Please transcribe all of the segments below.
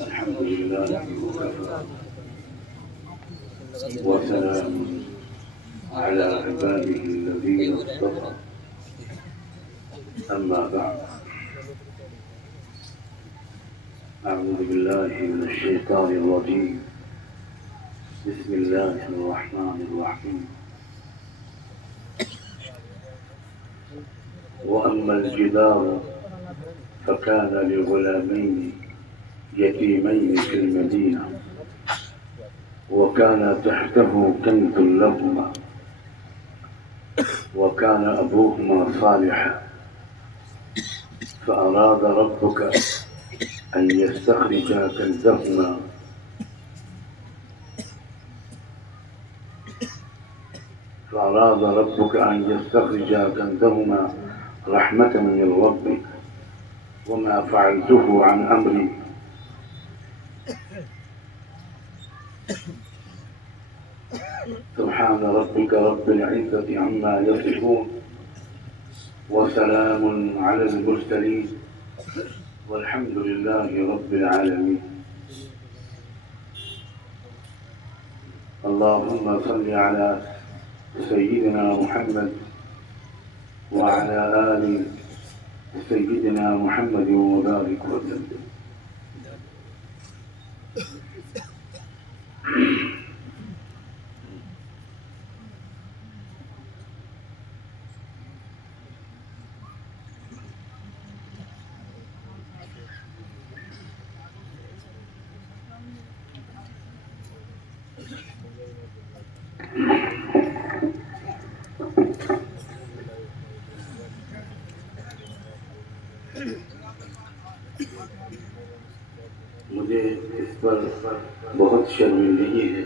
الحمد لله وكفى وسلام على عباده الذين اصطفى أما بعد أعوذ بالله من الشيطان الرجيم بسم الله الرحمن الرحيم وأما الجدار فكان لغلامين يتيمين في المدينة وكان تحته كنز لهما وكان أبوهما صالحا فأراد ربك أن يستخرجا كنزهما رحمة من ربك وما فعلته عن أمري سبحان ربك رب العزة عما يصفون وسلام على المرسلين والحمد لله رب العالمين. اللهم صل على سيدنا محمد وعلى آل سيدنا محمد وبارك وسلم. مجھے اس پر بہت شرمندگی ہے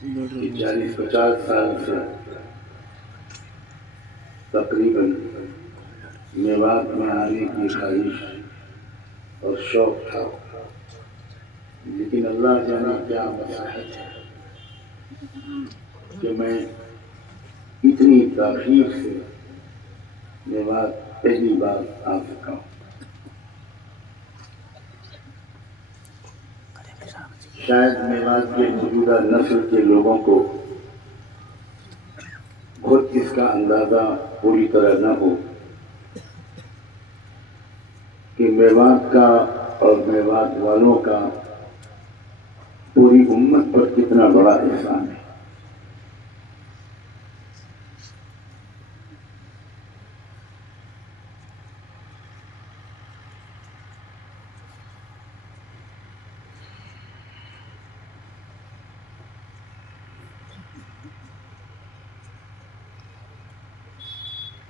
کہ 40-50 سال سے تقریباً میوات میں آنے کی خواہش اور شوق تھا، لیکن اللہ جانے کیا مصلحت ہے کہ میں اتنی تاخیر سے میوات پہلی بار آ سکا ہوں۔ شاید میوات کے موجودہ نسل کے لوگوں کو خود اس کا اندازہ پوری طرح نہ ہو کہ میوات کا اور میوات والوں کا پوری امت پر کتنا بڑا احسان ہے۔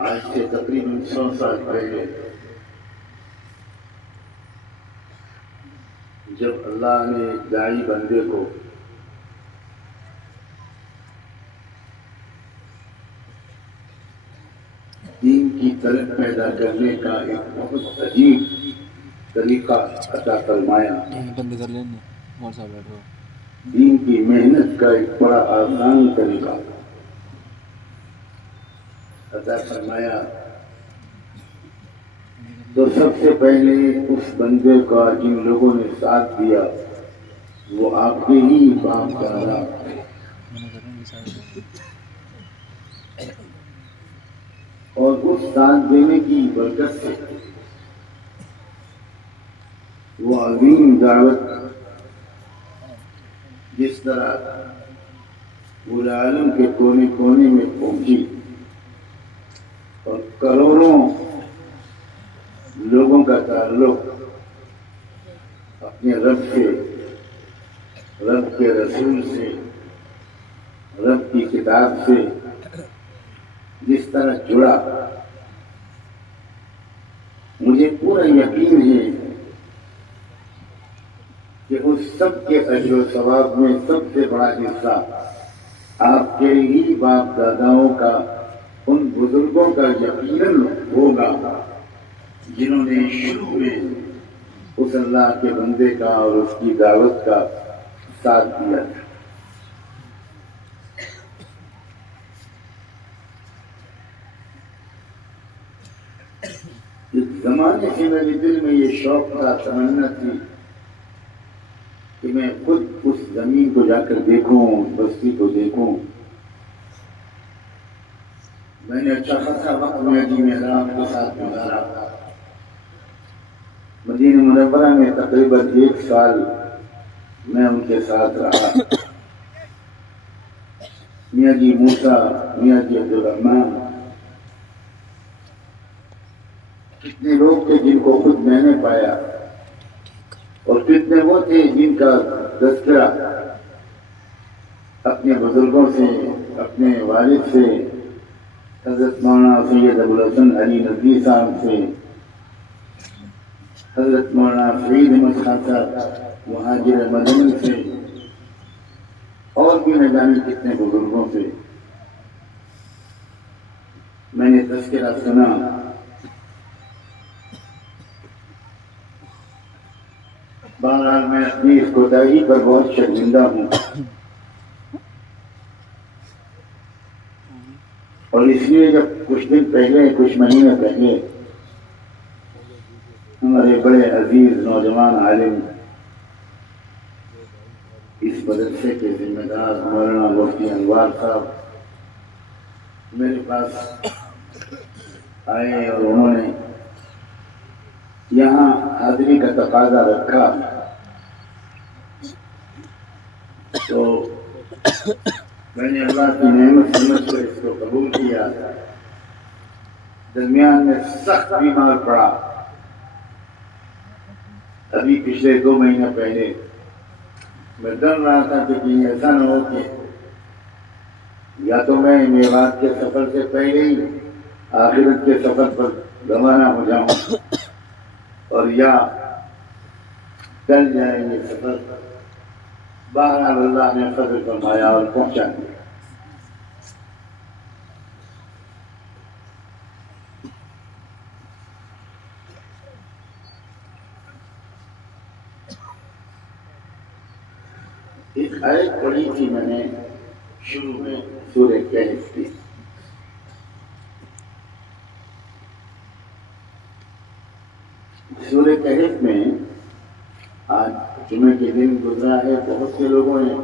آج سے تقریباً 100 سال پہلے جب اللہ نے داعی بندے کو دین کی طلب پیدا کرنے کا ایک بہت عجیب طریقہ عطا فرمایا، دین کی محنت کا ایک بڑا آسان طریقہ عطا فرمایا، تو سب سے پہلے اس بندے کا جن لوگوں نے ساتھ دیا وہ آپ کے ہی باپ دادا اور اس ساتھ دینے کی برکت سے وہ عظیم دعوت جس طرح پورے عالم کے کونے کونے میں پہنچی اور کروڑوں لوگوں کا تعلق اپنے رب سے، رب کے رسول سے، رب کی کتاب سے جس طرح جڑا، مجھے پورا یقین ہے کہ اس سب کے اجر و ثواب میں سب سے بڑا حصہ آپ کے ہی باپ داداؤں کا، ان بزرگوں کا یقیناً ہوگا جنہوں نے شروع میں اس اللہ کے بندے کا اور اس کی دعوت کا ساتھ دیا تھا۔ ایک زمانے سے میرے دل میں یہ شوق تھا، تمنا تھی کہ میں خود اس زمین کو جا کر دیکھوں، اس بستی کو دیکھوں۔ میں نے اچھا خاصا وقت میاں محراب کے ساتھ گزارا۔ مدینہ منورہ میں تقریباً 1 سال میں ان کے ساتھ رہا۔ میاں جی موسیٰ، میاں جی عبدالرحمن، کتنے لوگ تھے جن کو خود میں نے پایا، اور کتنے وہ تھے جن کا تذکرہ اپنے بزرگوں سے، اپنے والد سے، حضرت مولانا سید ابوالحسن علی ندوی صاحب سے، حضرت مولانا فرید احمد خان صاحب مہاجر مدنی سے، اور بھی نہ جانے کتنے بزرگوں سے میں نے تذکرہ سنا۔ بہرحال میں اپنی اس کوتاہی پر بہت شرمندہ ہوں، اور اس لیے جب کچھ دن پہلے، کچھ مہینے پہلے ہمارے بڑے عزیز نوجوان عالم، اس مدرسے کے ذمہ دار مولانا مفتی انوار صاحب میرے پاس آئے اور انہوں نے یہاں حاضری کا تقاضا رکھا، تو میں نے اللہ کی نعمت سمجھ کر اس کو قبول کیا۔ درمیان میں سخت بیمار پڑا، ابھی پچھلے 2 مہینے پہلے۔ میں ڈر رہا تھا کہ کہیں ایسا نہ ہو کہ یا تو میں میوات کے سفر سے پہلے ہی آخرت کے سفر پر روانہ ہو جاؤں، اور یا ٹل جائے یہ سفر۔ بہرحال اللہ نے فضل فرمایا اور پہنچا دیا۔ ایک آیت پڑھی تھی میں نے شروع میں سورہ کہف کی۔ سورہ کہف میں آج جمعے کے دن گزرا ہے، بہت سے لوگوں نے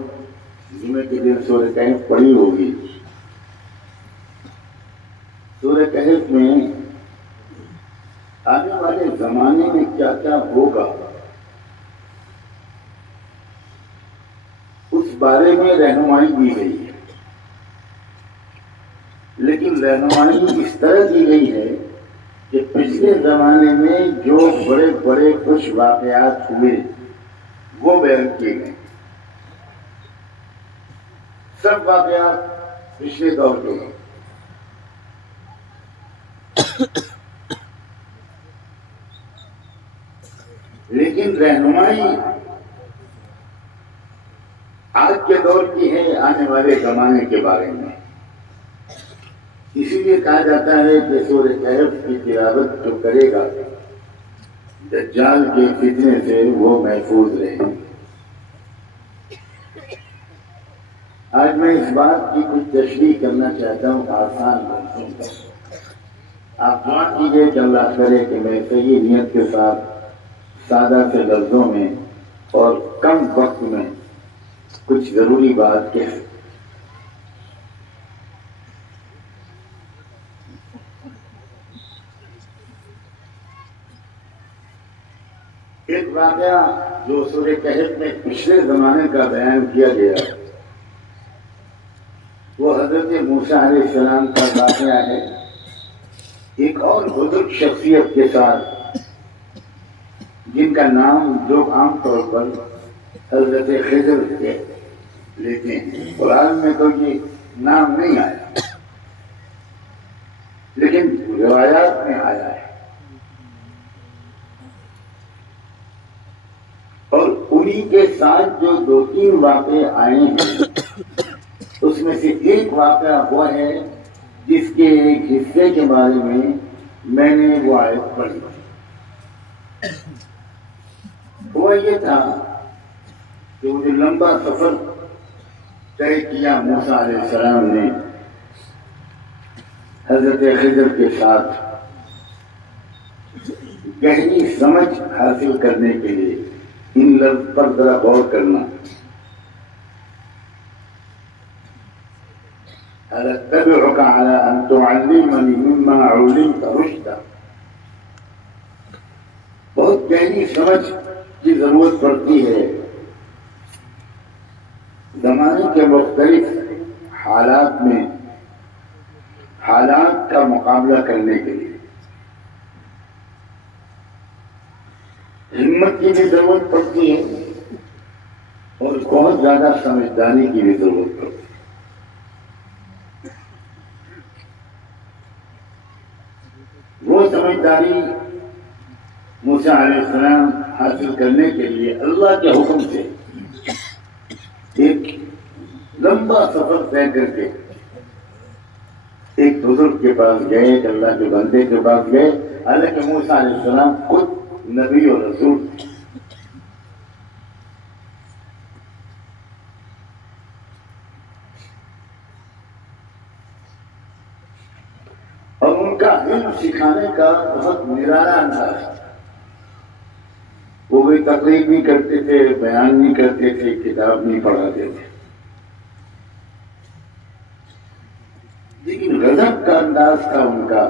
جمعے کے دن سورہ کہف پڑھی ہوگی۔ سورہ کہف میں آنے والے زمانے میں کیا کیا ہوگا اس بارے میں رہنمائی دی گئی ہے، لیکن رہنمائی اس طرح دی گئی ہے کہ پچھلے زمانے میں جو بڑے بڑے کچھ واقعات ہوئے وہ بیان کیے گئے۔ سب واقعات پچھلے دور کے ہیں، لیکن رہنمائی آج کے دور کی ہے، آنے والے زمانے کے بارے میں۔ اسی لیے کہا جاتا ہے کہ سورہ کہف کی تلاوت جو کرے گا دجال کے فتنے سے وہ محفوظ رہے۔ آج میں اس بات کی کچھ تشریح کرنا چاہتا ہوں آسان لفظوں میں۔ آپ دعا کیجیے کہ اللہ کرے کہ میں صحیح نیت کے ساتھ سادہ سے لفظوں میں اور کم وقت میں کچھ ضروری بات کہہ سکوں۔ ایک واقعہ جو سورہ کہف میں پچھلے زمانے کا بیان کیا گیا وہ حضرت موسیٰ علیہ السلام کا واقعہ ہے، ایک اور بزرگ شخصیت کے ساتھ جن کا نام لوگ عام طور پر حضرت خضر کے لیتے ہیں۔ قرآن میں تو یہ نام نہیں آیا، لیکن روایات میں آیا ہے، اور انہی کے ساتھ جو 2-3 واقعے آئے ہیں اس میں سے ایک واقعہ وہ ہے جس کے ایک حصے کے بارے میں نے وہ آیت پڑھی۔ وہ یہ تھا کہ وہ جو لمبا سفر طے کیا موسیٰ علیہ السلام نے حضرت خضر کے ساتھ، گہری سمجھ حاصل کرنے کے لیے ان لفظ پر ذرا غور کرنا. هل اتبعك على ان تعلمني مما علمت رشدا. بہت گہری سمجھ کی ضرورت پڑتی ہے زمانے کے مختلف حالات میں حالات کا مقابلہ کرنے کے لیے. ہمت کی بھی ضرورت پڑتی ہے اور بہت زیادہ سمجھداری کی بھی ضرورت پڑتی ہے. وہ سمجھداری موسیٰ علیہ السلام حاصل کرنے کے لیے اللہ کے حکم سے ایک لمبا سفر طے کر کے ایک بزرگ کے پاس گئے، ایک اللہ کے بندے کے پاس گئے. حالانکہ موسیٰ علیہ السلام خود نبی اور رسول تھے. اور ان کا علم سکھانے کا بہت نرالا انداز تھا. وہ کوئی تقریر نہیں کرتے تھے، بیان نہیں کرتے تھے، کتاب نہیں پڑھاتے تھے، لیکن غضب کا انداز تھا ان کا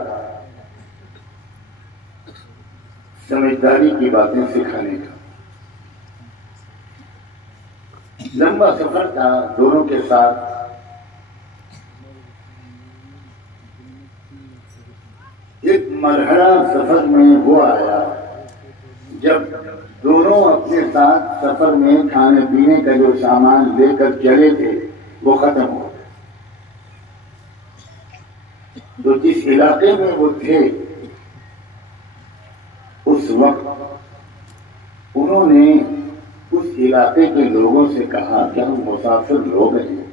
سمجھداری کی باتیں سکھانے کا. لمبا سفر تھا دونوں کے ساتھ. ایک مرحلہ سفر میں وہ آیا جب دونوں اپنے ساتھ سفر میں کھانے پینے کا جو سامان لے کر چلے تھے وہ ختم ہو گیا. تو جس علاقے میں وہ تھے اس وقت انہوں نے اس علاقے کے لوگوں سے کہا کہ ہم مسافر لوگ ہیں،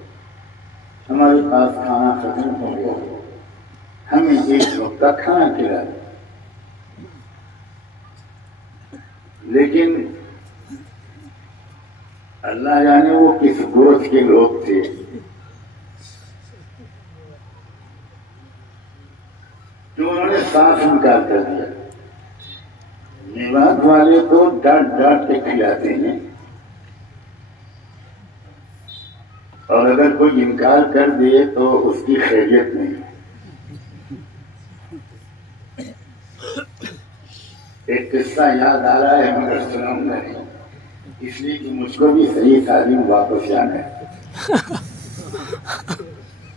ہمارے پاس کھانا ختم ہو گیا، ہمیں ایک وقت کا کھانا کھلا دیں. لیکن اللہ جانے وہ کس گوشت کے لوگ تھے. جو انہوں نے صاف انکار کر دیا. میوات والے تو ڈانٹ ڈانٹ کے کھلاتے ہیں، اور اگر کوئی انکار کر دے تو اس کی خیریت نہیں. ایک قصہ یاد آ رہا ہے مگر سناؤں گا نہیں، اس لیے کہ مجھ کو بھی صحیح تعلیم واپس جانا ہے.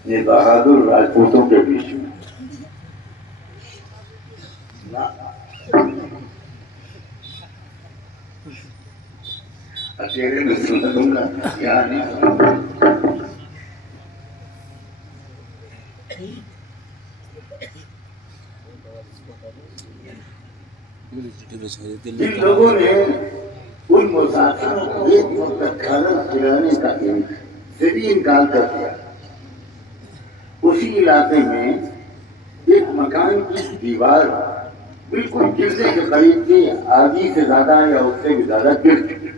یہ بہادر راجپوتوں کے بیچ میں اکیلے میں سن دوں گا، یہاں نہیں سنوں گا. جن لوگوں نے ان مسافروں کو ایک وقت تک کھانا کھلانے کا سے بھی انکار کر دیا، اسی علاقے میں ایک مکان کی دیوار بالکل گرنے کے قریب تھی، آدھی سے زیادہ یا اس سے بھی زیادہ گر چکی.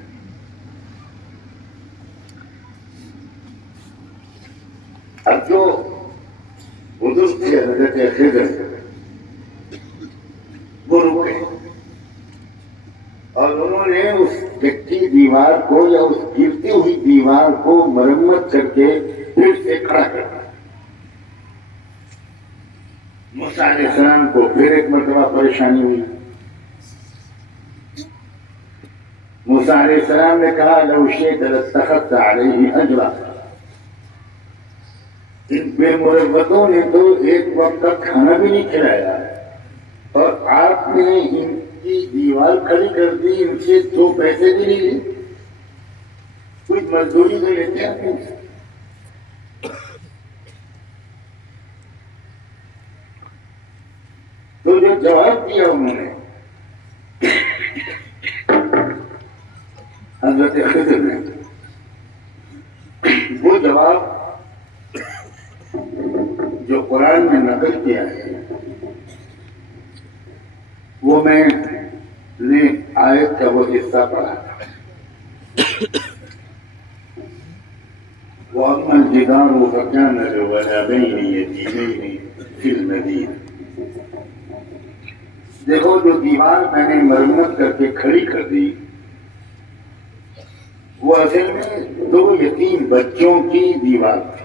اب جو بزرگ تھے حضرت خضر وہ رکے اور انہوں نے اس گٹی دیوار کو یا اس گرتی ہوئی دیوار کو مرمت کر کے پھر سے کھڑا کر دیا. موسیٰ علیہ السلام کو پھر ایک مرتبہ پریشانی ہوئی. موسیٰ علیہ السلام نے کہا لو شئت لاتخذت علیہ اجرا. ان بے مربتوں نے تو ایک وقت کا کھانا بھی نہیں کھلایا اور آپ نے ان کی دیوار کھڑی کر دی، ان سے 2 پیسے بھی نہیں لیے. کچھ مزدوری تو لیتے آپ ان سے. تو جو جواب دیا انہوں نے حضرت خضر نے، وہ جواب جو قرآن میں نقل کیا ہے وہ میں نے آیت کا وہ حصہ پڑھا تھا. وَأَمَّا الْجِدَارُ فَكَانَ لِغُلَامَيْنِ يَتِيمَيْنِ فِي الْمَدِينَةِ دیکھو جو دیوار میں نے مرمت کر کے کھڑی کر دی وہ اصل میں 2 یتیم بچوں کی دیوار تھی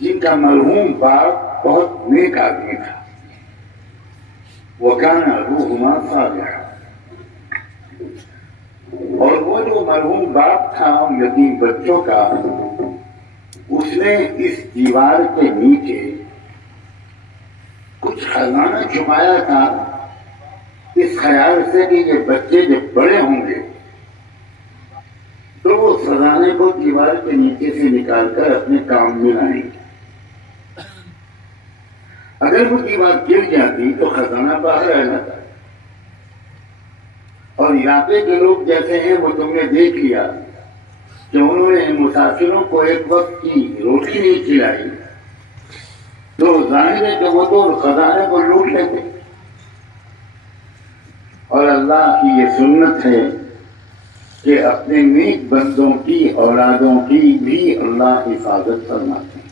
جن کا مرحوم باپ بہت نیک آدمی تھا. وَكَانَ أَبُوهُمَا صَالِحًا. اور وہ جو مرحوم باپ تھا ان یتیم بچوں کا اس نے اس دیوار کے نیچے کچھ خزانہ چھپایا تھا اس خیال سے کہ یہ بچے جب بڑے ہوں گے تو وہ خزانے کو دیوار کے نیچے سے نکال کر اپنے کام میں لائیں گے. اگر وہ دیوار گر جاتی تو خزانہ باہر آ جاتا. اور علاقے کے لوگ جیسے ہیں وہ تم نے دیکھ لیا کہ انہوں نے مسافروں کو ایک وقت کی روٹی نہیں کھلائی تو ظاہر ہے کہ وہ تو خزانے کو لوٹ لیتے. اور اللہ کی یہ سنت ہے کہ اپنے نیک بندوں کی اولادوں کی بھی اللہ حفاظت فرماتے ہیں.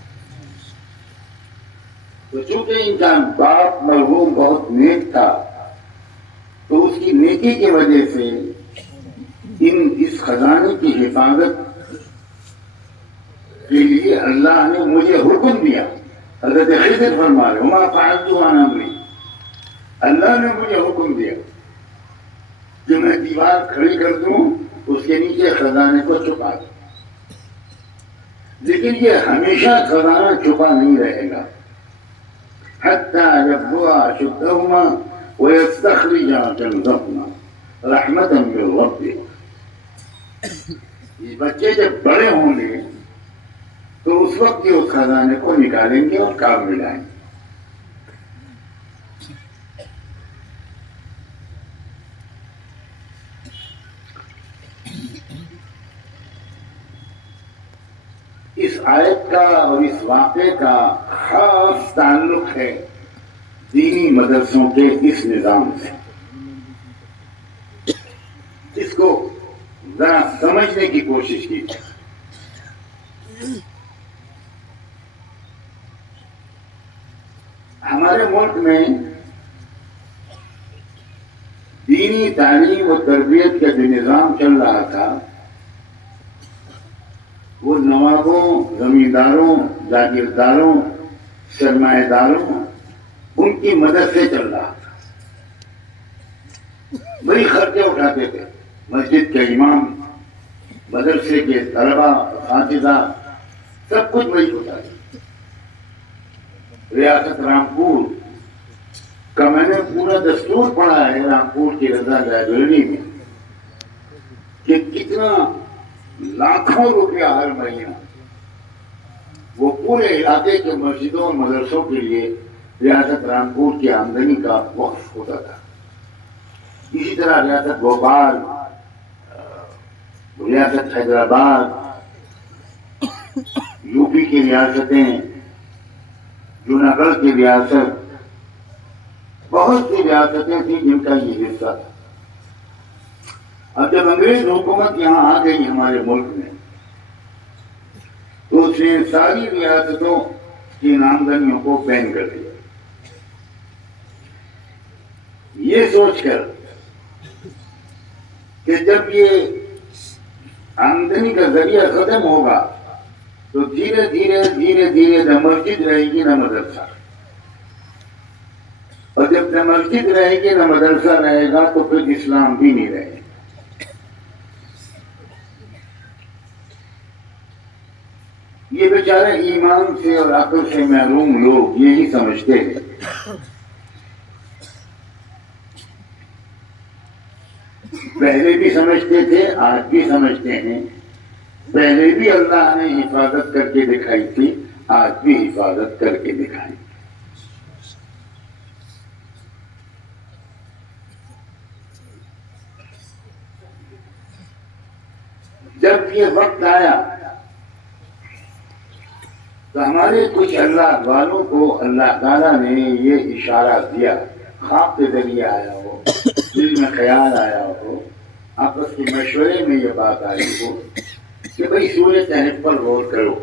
تو چونکہ ان کا باپ مرحوم بہت نیک تھا تو اس کی نیکی کی وجہ سے اس خزانے کی حفاظت کے لیے اللہ نے مجھے حکم دیا. حضرت خضر فرما رہے وما فعلت عن امری. اللہ نے مجھے حکم دیا کہ میں دیوار کھڑی کر دوں اس کے نیچے خزانے کو چھپا دوں. لیکن یہ ہمیشہ خزانہ چھپا نہیں رہے گا. حتی یبلغا اشدہما ویستخرجا کنزہما رحمتا من ربک. یہ بچے جب بڑے ہوں گے تو اس وقت یہ اس خزانے کو نکالیں گے اور کام میں لائیں گے. اس آیت کا اور اس واقعے کا خاص تعلق ہے دینی مدرسوں کے اس نظام سے. اس کو ذرا سمجھنے کی کوشش کی. ہمارے ملک میں دینی تعلیم و تربیت کا جو نظام چل رہا تھا وہ نوابوں، زمینداروں، جاگیرداروں، سرمایہ داروں ان کی مدد سے چل رہا تھا. وہی خرچے اٹھاتے تھے. مسجد کے امام، مدرسے کے طلباء، اساتذہ سب کچھ وہی اٹھاتے. ریاست رامپور کا میں نے پورا دستور پڑھا ہے رامپور کی رضا لائبریری میں کہ کتنا لاکھوں روپیہ ہر مہینہ وہ پورے علاقے کے مسجدوں اور مدرسوں کے لیے ریاست رامپور کی آمدنی کا وقف ہوتا تھا. اسی طرح ریاست بھوپال، ریاست حیدرآباد، یو پی کی ریاستیں، جوناگڑھ کی ریاست، بہت سی ریاستیں تھیں جن کا یہ حصہ تھا. اب جب انگریز حکومت یہاں آ گئی ہمارے ملک میں تو اس نے ساری ریاستوں کی آمدنیوں کو بین کر دیا. یہ سوچ کر کہ جب یہ آمدنی کا ذریعہ ختم ہوگا تو دھیرے دھیرے نہ مسجد رہے گی نہ مدرسہ. اور جب نہ مسجد رہے گی نہ مدرسہ رہے گا تو پھر اسلام بھی نہیں رہے گا. یہ بیچارے ایمان سے اور عقل سے محروم لوگ یہی سمجھتے ہیں. پہلے بھی سمجھتے تھے، آج بھی سمجھتے ہیں. پہلے بھی اللہ نے حفاظت کر کے دکھائی تھی، آج بھی حفاظت کر کے دکھائی. جب یہ وقت آیا تو ہمارے کچھ اللہ والوں کو اللہ تعالیٰ نے یہ اشارہ دیا، خواب کے ذریعے آیا ہو، دل میں خیال آیا ہو، آپس کے مشورے میں یہ بات آئی ہو کہ بھئی سورہ کہف پر غور کرو.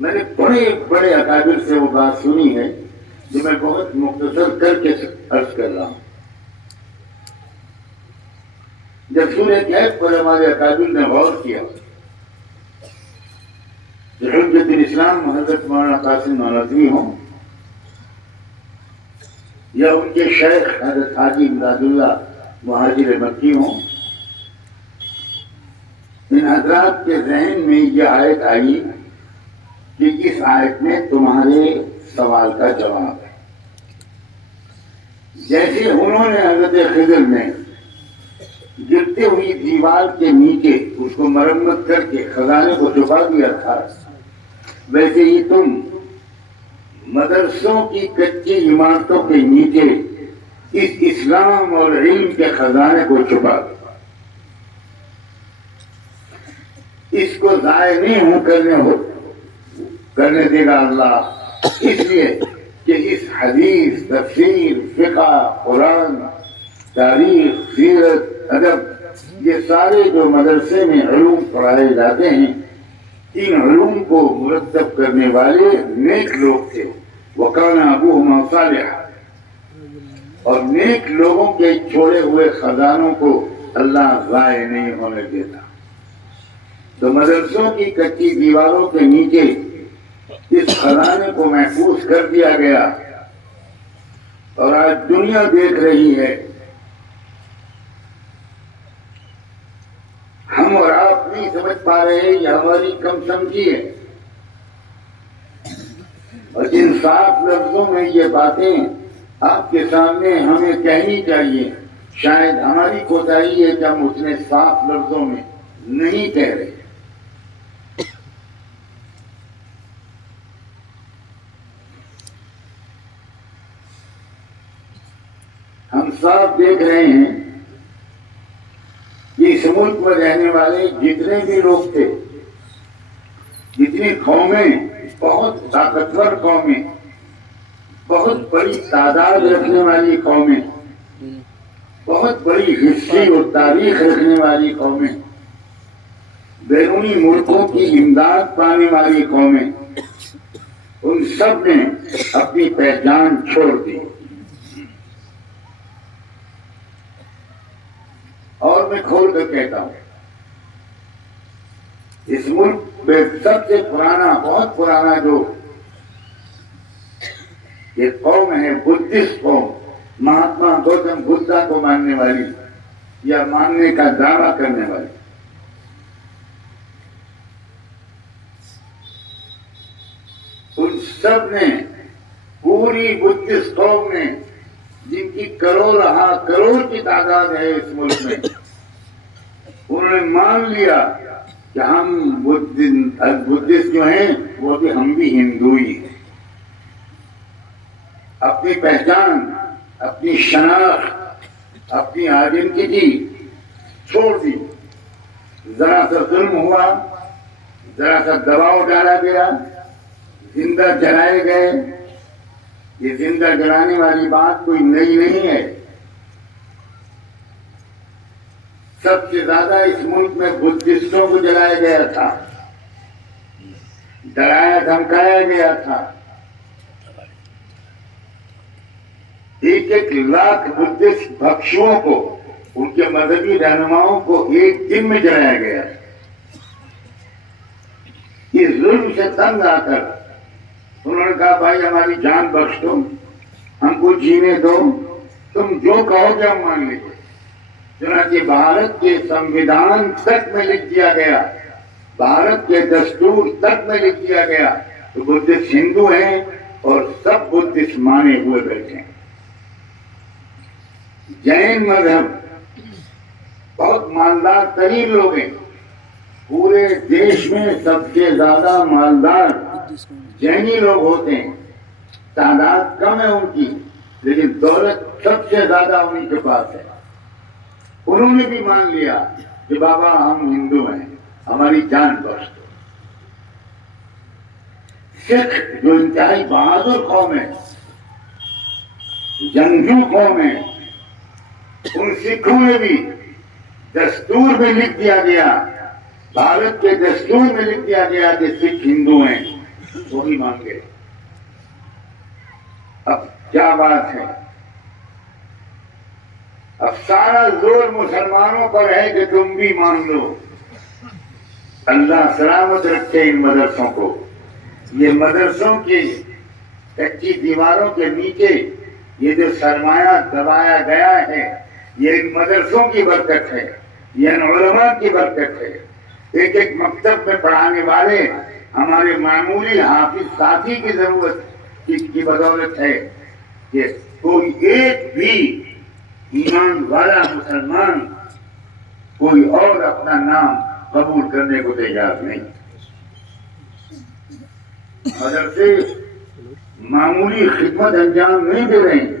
میں نے بڑے بڑے اکابر سے وہ بات سنی ہے جو میں بہت مختصر کر کے عرض کر رہا ہوں. جب سورہ کہف پر ہمارے اکابر نے غور کیا، حجت الاسلام حضرت مولانا قاسم نانوتوی ہوں یا ان کے شیخ حضرت حاجی امداد اللہ مہاجر مکی ہوں، ان حضرات کے ذہن میں یہ آیت آئی کہ اس آیت میں تمہارے سوال کا جواب ہے. جیسے انہوں نے حضرت خضر میں گرتے ہوئی دیوار کے نیچے اس کو مرمت کر کے خزانے کو چھپا دیا تھا، ویسے ہی تم مدرسوں کی کچی عمارتوں کے نیچے اس اسلام اور علم کے خزانے کو چھپا دو. اس کو ضائع نہیں کرنے دے گا اللہ، اس لیے کہ اس حدیث، تفسیر، فقہ، قرآن، تاریخ، سیرت، ادب، یہ سارے جو مدرسے میں علوم پڑھائے جاتے ہیں، ان علوم کو مرتب کرنے والے نیک لوگ تھے. وَكَانَ أَبُوهُمَا صَالِحًا، اور نیک لوگوں کے چھوڑے ہوئے خزانوں کو اللہ ضائع نہیں ہونے دیتا. تو مدرسوں کی کچی دیواروں کے نیچے اس خزانے کو محفوظ کر دیا گیا، اور آج دنیا دیکھ رہی ہے. ہم اور آپ نہیں سمجھ پا رہے، یہ ہماری کم سمجھی ہے. اور جن صاف لفظوں میں یہ باتیں آپ کے سامنے ہمیں کہنی چاہیے، شاید ہماری کوتاہی ہے کہ ہم اتنے صاف لفظوں میں نہیں کہہ رہے. ہم صاف دیکھ رہے ہیں کہ اس ملک میں رہنے والے جتنے بھی لوگ تھے، جتنی قومیں، بہت طاقتور قومیں، بہت بڑی تعداد رکھنے والی قومیں، بہت بڑی ہسٹری اور تاریخ رکھنے والی قومیں، بیرونی ملکوں کی امداد پانے والی قومیں، ان سب نے اپنی پہچان چھوڑ دی. اور میں کھول کر کہتا ہوں، اس ملک میں سب سے پرانا، بہت پرانا جو یہ قوم ہے، بدھسٹ قوم، مہاتما گوتم بدھا کو ماننے والی یا ماننے کا دعویٰ کرنے والی، ان سب نے، پوری بدھسٹ قوم نے، جن کی کروڑ کی تعداد ہے اس ملک میں، انہوں نے مان لیا کہ ہم بدھسٹ جو ہیں وہ بھی، ہم بھی ہندو ہی ہیں. اپنی پہچان، اپنی شناخت، اپنی آئیڈینٹی چھوڑ دی. ذرا سا ظلم ہوا، ذرا سا دباؤ ڈالا گیا، زندہ جلائے گئے. یہ زندہ جلانے والی بات کوئی نئی نہیں ہے. سب سے زیادہ اس ملک میں بدھسٹوں کو جلایا گیا تھا، ڈرایا دھمکایا گیا تھا. 1 لاکھ بدھسٹ بھکشوؤں کو، ان کے مذہبی رہنماؤں کو ایک دن میں جلایا گیا. اس ظلم سے تنگ آ کر انہوں نے کہا، بھائی ہماری جان بخش دو، ہم کو جینے دو، تم جو کہو گے ہم مان لیں گے. چنانچہ بھارت کے سنویدھان تک میں لکھ دیا گیا، بھارت کے دستور تک میں لکھ دیا گیا تو بدھسٹ ہندو ہیں اور سب بدھسٹ مانے ہوئے بیٹھے ہیں. جین مذہب بہت مالدار ترین لوگ ہیں. پورے دیش میں سب سے زیادہ مالدار جینی لوگ ہوتے ہیں. تعداد کم ہے ان کی، لیکن دولت سب سے زیادہ انہیں کے پاس ہے. انہوں نے بھی مان لیا کہ بابا ہم ہندو ہیں، ہماری جان بخش دو. سکھ جو انتہائی بہادر قوم ہے، جنگجو قوم ہے، ان سکھوں میں بھی دستور میں لکھ دیا گیا، بھارت کے دستور میں لکھ دیا گیا کہ سکھ ہندو ہیں. وہی مانگے. اب کیا بات ہے، اب سارا زور مسلمانوں پر ہے کہ تم بھی مان لو. اللہ سلامت رکھے ان مدرسوں کو. یہ مدرسوں کی کچی دیواروں کے نیچے یہ جو سرمایہ دبایا گیا ہے، یہ ان مدرسوں کی برکت ہے، یہ ان علماء کی برکت ہے. ایک ایک مکتب میں پڑھانے والے ہمارے معمولی حافظ ساتھی کی ضرورت کی بدولت ہے کہ کوئی ایک بھی ایمان والا مسلمان کوئی اور اپنا نام قبول کرنے کو تیار نہیں. مدرسے معمولی خدمت انجام نہیں دے رہے ہیں.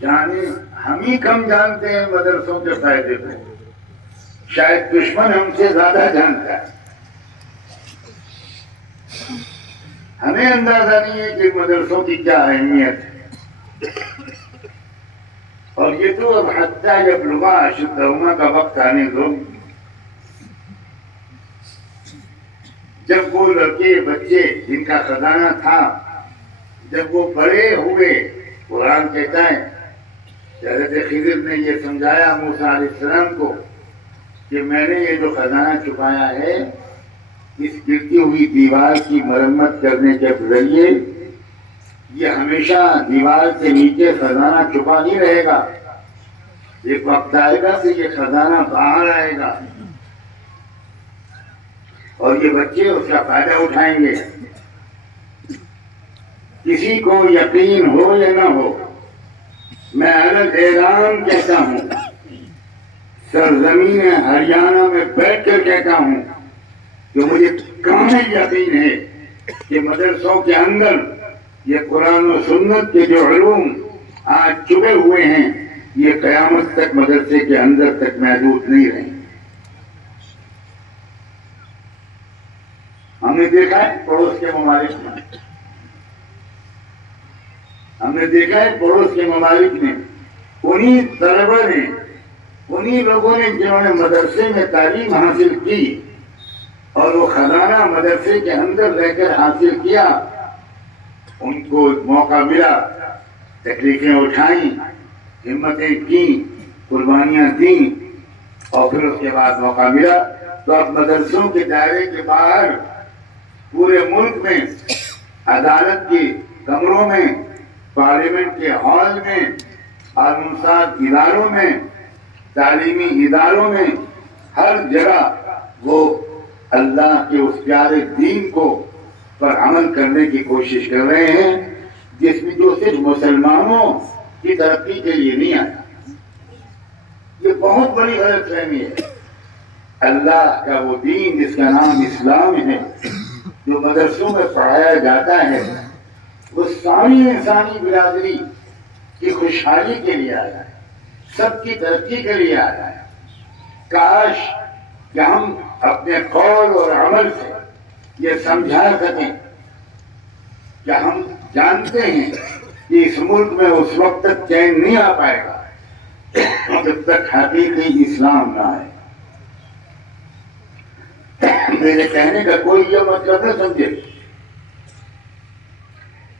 جانے ہم ہی کم جانتے ہیں مدرسوں کے فائدے کو، شاید دشمن ہم سے زیادہ جانتا ہے. ہمیں اندازہ نہیں ہے کہ مدرسوں کی کیا اہمیت ہے. اور یہ تو اب حتیٰ یبلغ اشدہما کا وقت آنے دو. جب وہ لڑکے بچے جن کا خزانہ تھا، جب وہ بڑے ہوئے، قرآن کہتا ہے کہ حضرت خضر نے یہ سمجھایا موسیٰ علیہ السلام کو کہ میں نے یہ جو خزانہ چھپایا ہے، اس گرتی ہوئی دیوار کی مرمت کرنے کے ذریعے یہ ہمیشہ دیوار کے نیچے خزانہ چھپا نہیں رہے گا. ایک وقت آئے گا کہ یہ خزانہ باہر آئے گا اور یہ بچے اس کا فائدہ اٹھائیں گے. کسی کو یقین ہو یا نہ ہو، میں الگ اعلان کہتا ہوں، سرزمین ہریانہ میں بیٹھ کر کہتا ہوں کہ مجھے کامل یقین ہے کہ مدرسوں کے اندر یہ قرآن و سنت کے جو علوم آج چھپے ہوئے ہیں، یہ قیامت تک مدرسے کے اندر تک محدود نہیں رہیں. ہم نے دیکھا ہے پڑوس کے ممالک میں، ہم نے دیکھا ہے پڑوس کے ممالک میں انہی طلبہ نے، انہی لوگوں نے جنہوں نے مدرسے میں تعلیم حاصل کی اور وہ خزانہ مدرسے کے اندر رہ کر حاصل کیا، ان کو موقع ملا، تکلیفیں اٹھائیں، ہمتیں کیں، قربانیاں دیں، اور پھر اس کے بعد موقع ملا تو اب مدرسوں کے دائرے کے باہر پورے ملک میں، عدالت کے کمروں میں، پارلیمنٹ کے ہال میں، عالمساز اداروں میں، تعلیمی اداروں میں، ہر جگہ وہ اللہ کے اس پیارے دین کو پر عمل کرنے کی کوشش کر رہے ہیں، جس میں جو صرف مسلمانوں کی ترقی کے لیے نہیں آیا. یہ بہت بڑی غلط فہمی ہے. اللہ کا وہ دین جس کا نام اسلام ہے، جو مدرسوں میں پڑھایا جاتا ہے، وہ ساری انسانی برادری کی خوشحالی کے لیے آیا ہے، سب کی ترقی کے لیے آیا ہے. کاش کہ ہم اپنے قول اور عمل سے یہ سمجھا سکیں کہ ہم جانتے ہیں کہ اس ملک میں اس وقت تک چین نہیں آ پائے گا جب تک حقیقی اسلام نہ آئے. میرے کہنے کا کوئی یہ مطلب نہ سمجھے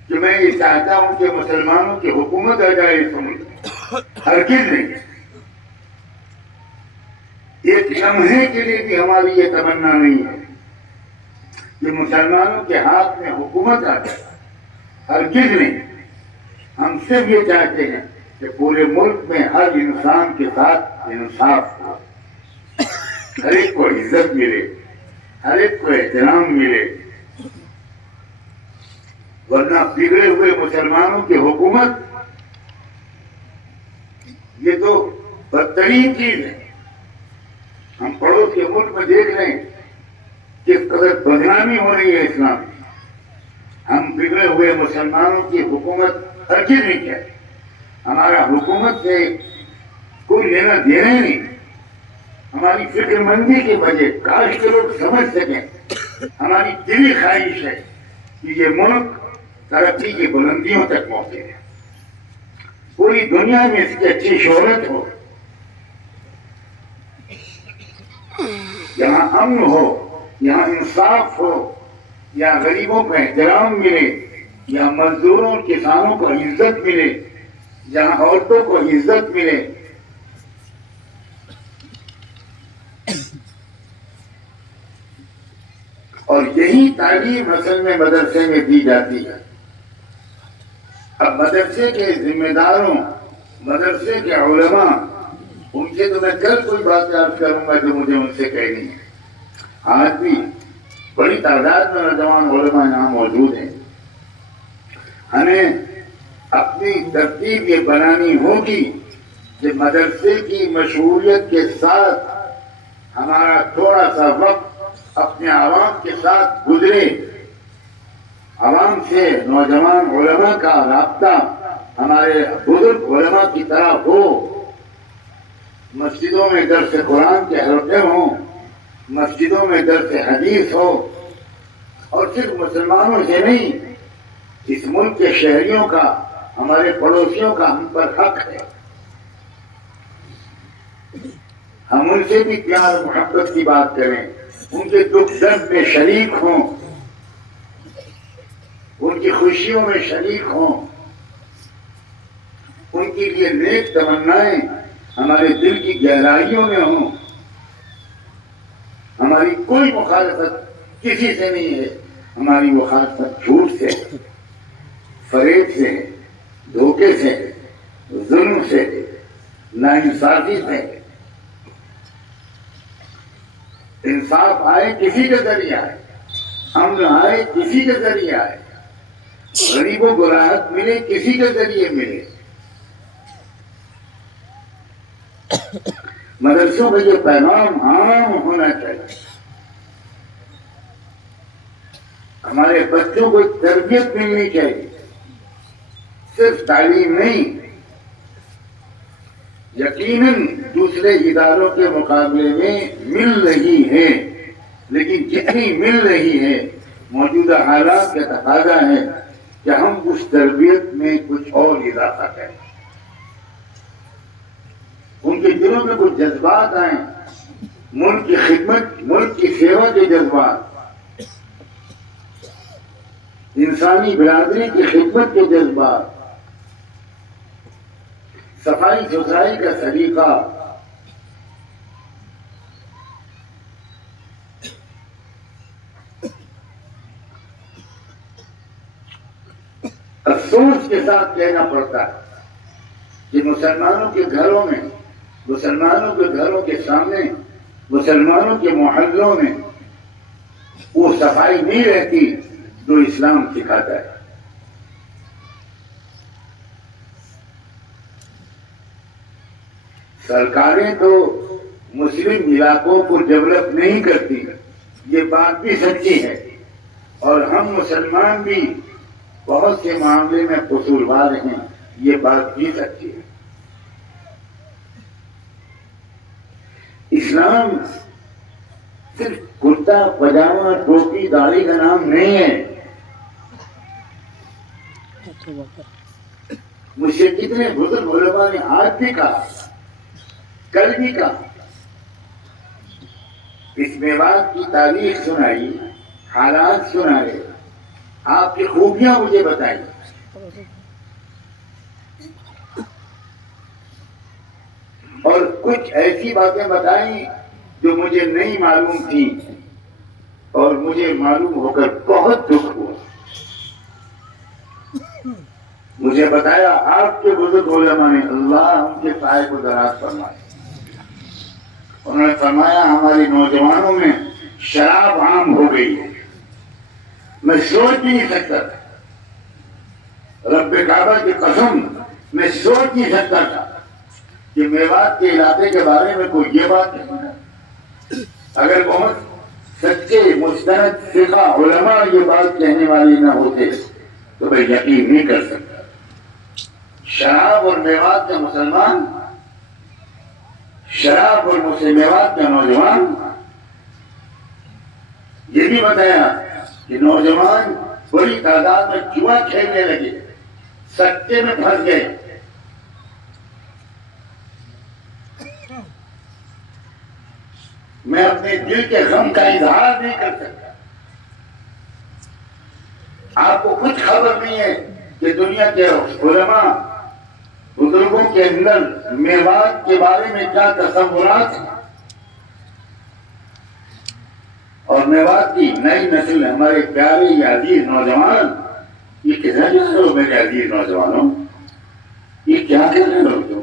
کہ میں یہ چاہتا ہوں کہ مسلمانوں کی حکومت آ جائے اس ملک میں، ہرگز نہیں. ایک لمحے کے لیے بھی ہماری یہ تمنا نہیں ہے کہ مسلمانوں کے ہاتھ میں حکومت آ جائے، ہرگز نہیں. ہم صرف یہ چاہتے ہیں کہ پورے ملک میں ہر انسان کے ساتھ انصاف ہو، ہر ایک کو عزت ملے، ہر ایک کو احترام ملے. ورنہ بگڑے ہوئے مسلمانوں کی حکومت یہ تو بدترین چیز ہے. ہم پڑوس کے ملک میں دیکھ رہے ہیں کس قدر بدنامی ہو رہی ہے اسلام کی. ہم بگڑے ہوئے مسلمانوں کی حکومت ہرگز نہیں چاہتے. ہمارا حکومت سے کوئی لینا دینا ہی نہیں. ہماری فکر مندی کی وجہ کاش کے لوگ سمجھ سکیں. ہماری دلی خواہش ہے کہ یہ ملک ترقی کی بلندیوں تک پہنچے، پوری دنیا میں اس کی اچھی شہرت ہو، یہاں امن ہو، یہاں انصاف ہو، یا غریبوں کو احترام ملے، یا مزدوروں اور کسانوں کو عزت ملے، جہاں عورتوں کو عزت ملے، اور یہی تعلیم اصل میں مدرسے میں دی جاتی ہے۔ اب مدرسے کے ذمہ داروں، مدرسے کے علماء، ان سے تو میں کل کوئی بات یاد کروں گا جو مجھے ان سے کہنی ہے۔ آج بھی بڑی تعداد میں نوجوان علماء یہاں موجود ہیں۔ ہمیں اپنی ترتیب یہ بنانی ہوگی کہ مدرسے کی مشغولیت کے ساتھ ہمارا تھوڑا سا وقت اپنے عوام کے ساتھ گزرے، عوام سے نوجوان علماء کا رابطہ ہمارے بزرگ علماء کی طرح ہو، مسجدوں میں درس قرآن کے حلقے ہوں، مسجدوں میں درس حدیث ہو، اور صرف مسلمانوں سے نہیں، اس ملک کے شہریوں کا، ہمارے پڑوسیوں کا ہم پر حق ہے، ہم ان سے بھی پیار و محبت کی بات کریں، ان کے دکھ درد میں شریک ہوں، ان کی خوشیوں میں شریک ہوں، ان کے لیے نیک تمنائیں ہمارے دل کی گہرائیوں میں ہوں۔ ہماری کوئی مخالفت کسی سے نہیں ہے، ہماری مخالفت جھوٹ سے، فریب سے، دھوکے سے، ظلم سے، ناانصافی سے۔ انصاف آئے کسی کے ذریعے آئے، امن آئے کسی کے ذریعے آئے، غریبوں کو راحت ملے کسی کے ذریعے ملے۔ مدرسوں کا یہ پیغام عام ہونا چاہیے۔ ہمارے بچوں کو تربیت ملنی چاہیے، صرف تعلیم نہیں۔ یقیناً دوسرے اداروں کے مقابلے میں مل رہی ہے، لیکن جتنی مل رہی ہے موجودہ حالات کا تقاضا ہے کہ ہم اس تربیت میں کچھ اور اضافہ کریں، ان کے دلوں میں کچھ جذبات آئیں، ملک کی خدمت، ملک کی سیوا کے جذبات، انسانی برادری کی خدمت کے جذبات، صفائی ستھرائی کا سلیقہ۔ افسوس کے ساتھ کہنا پڑتا ہے کہ مسلمانوں کے گھروں میں، مسلمانوں کے گھروں کے سامنے، مسلمانوں کے محلوں میں وہ صفائی نہیں رہتی جو اسلام سکھاتا ہے۔ سرکاریں تو مسلم علاقوں کو ڈیولپ نہیں کرتی، یہ بات بھی سچی ہے، اور ہم مسلمان بھی بہت سے معاملے میں قصوروار ہیں، یہ بات بھی سچی ہے۔ اسلام صرف کرتا پجامہ ٹوپی داڑھی کا نام نہیں ہے۔ مجھ سے کتنے بزرگ علماء نے آج بھی کہا، کل بھی کہا، اس میوات کی تاریخ سنائی، حالات سنائے، آپ کی خوبیاں مجھے بتائیں، اور کچھ ایسی باتیں بتائیں جو مجھے نہیں معلوم تھی، اور مجھے معلوم ہو کر بہت دکھ ہوا۔ مجھے بتایا آپ کے بزرگ علماء نے، اللہ ان کے سائے کو دراز فرمائے، انہوں نے فرمایا ہمارے نوجوانوں میں شراب عام ہو گئی ہے۔ میں سوچ بھی نہیں سکتا تھا، رب کعبہ کی قسم میں سوچ نہیں سکتا تھا کہ میوات کے علاقے کے بارے میں کوئی یہ بات نہیں۔ اگر بہت سچے مستند فقہ علماء یہ بات کہنے والے نہ ہوتے تو میں یقین نہیں کر سکتا۔ شراب اور میوات کا مسلمان، شراب اور میوات کا نوجوان۔ یہ بھی بتایا کہ نوجوان بڑی تعداد میں جوا کھیلنے لگے، سکے میں پھنس گئے۔ میں اپنے دل کے غم کا اظہار نہیں کر سکتا۔ آپ کو کچھ خبر نہیں ہے کہ دنیا کے علماء بزرگوں کے اندر میوات کے بارے میں کیا تصورات ہیں، اور میوات کی نئی نسل ہمارے پیارے یا عزیز نوجوان یہ کدھر جا رہے ہو میرے عزیز نوجوانوں؟ یہ کیا کر رہے ہو تم؟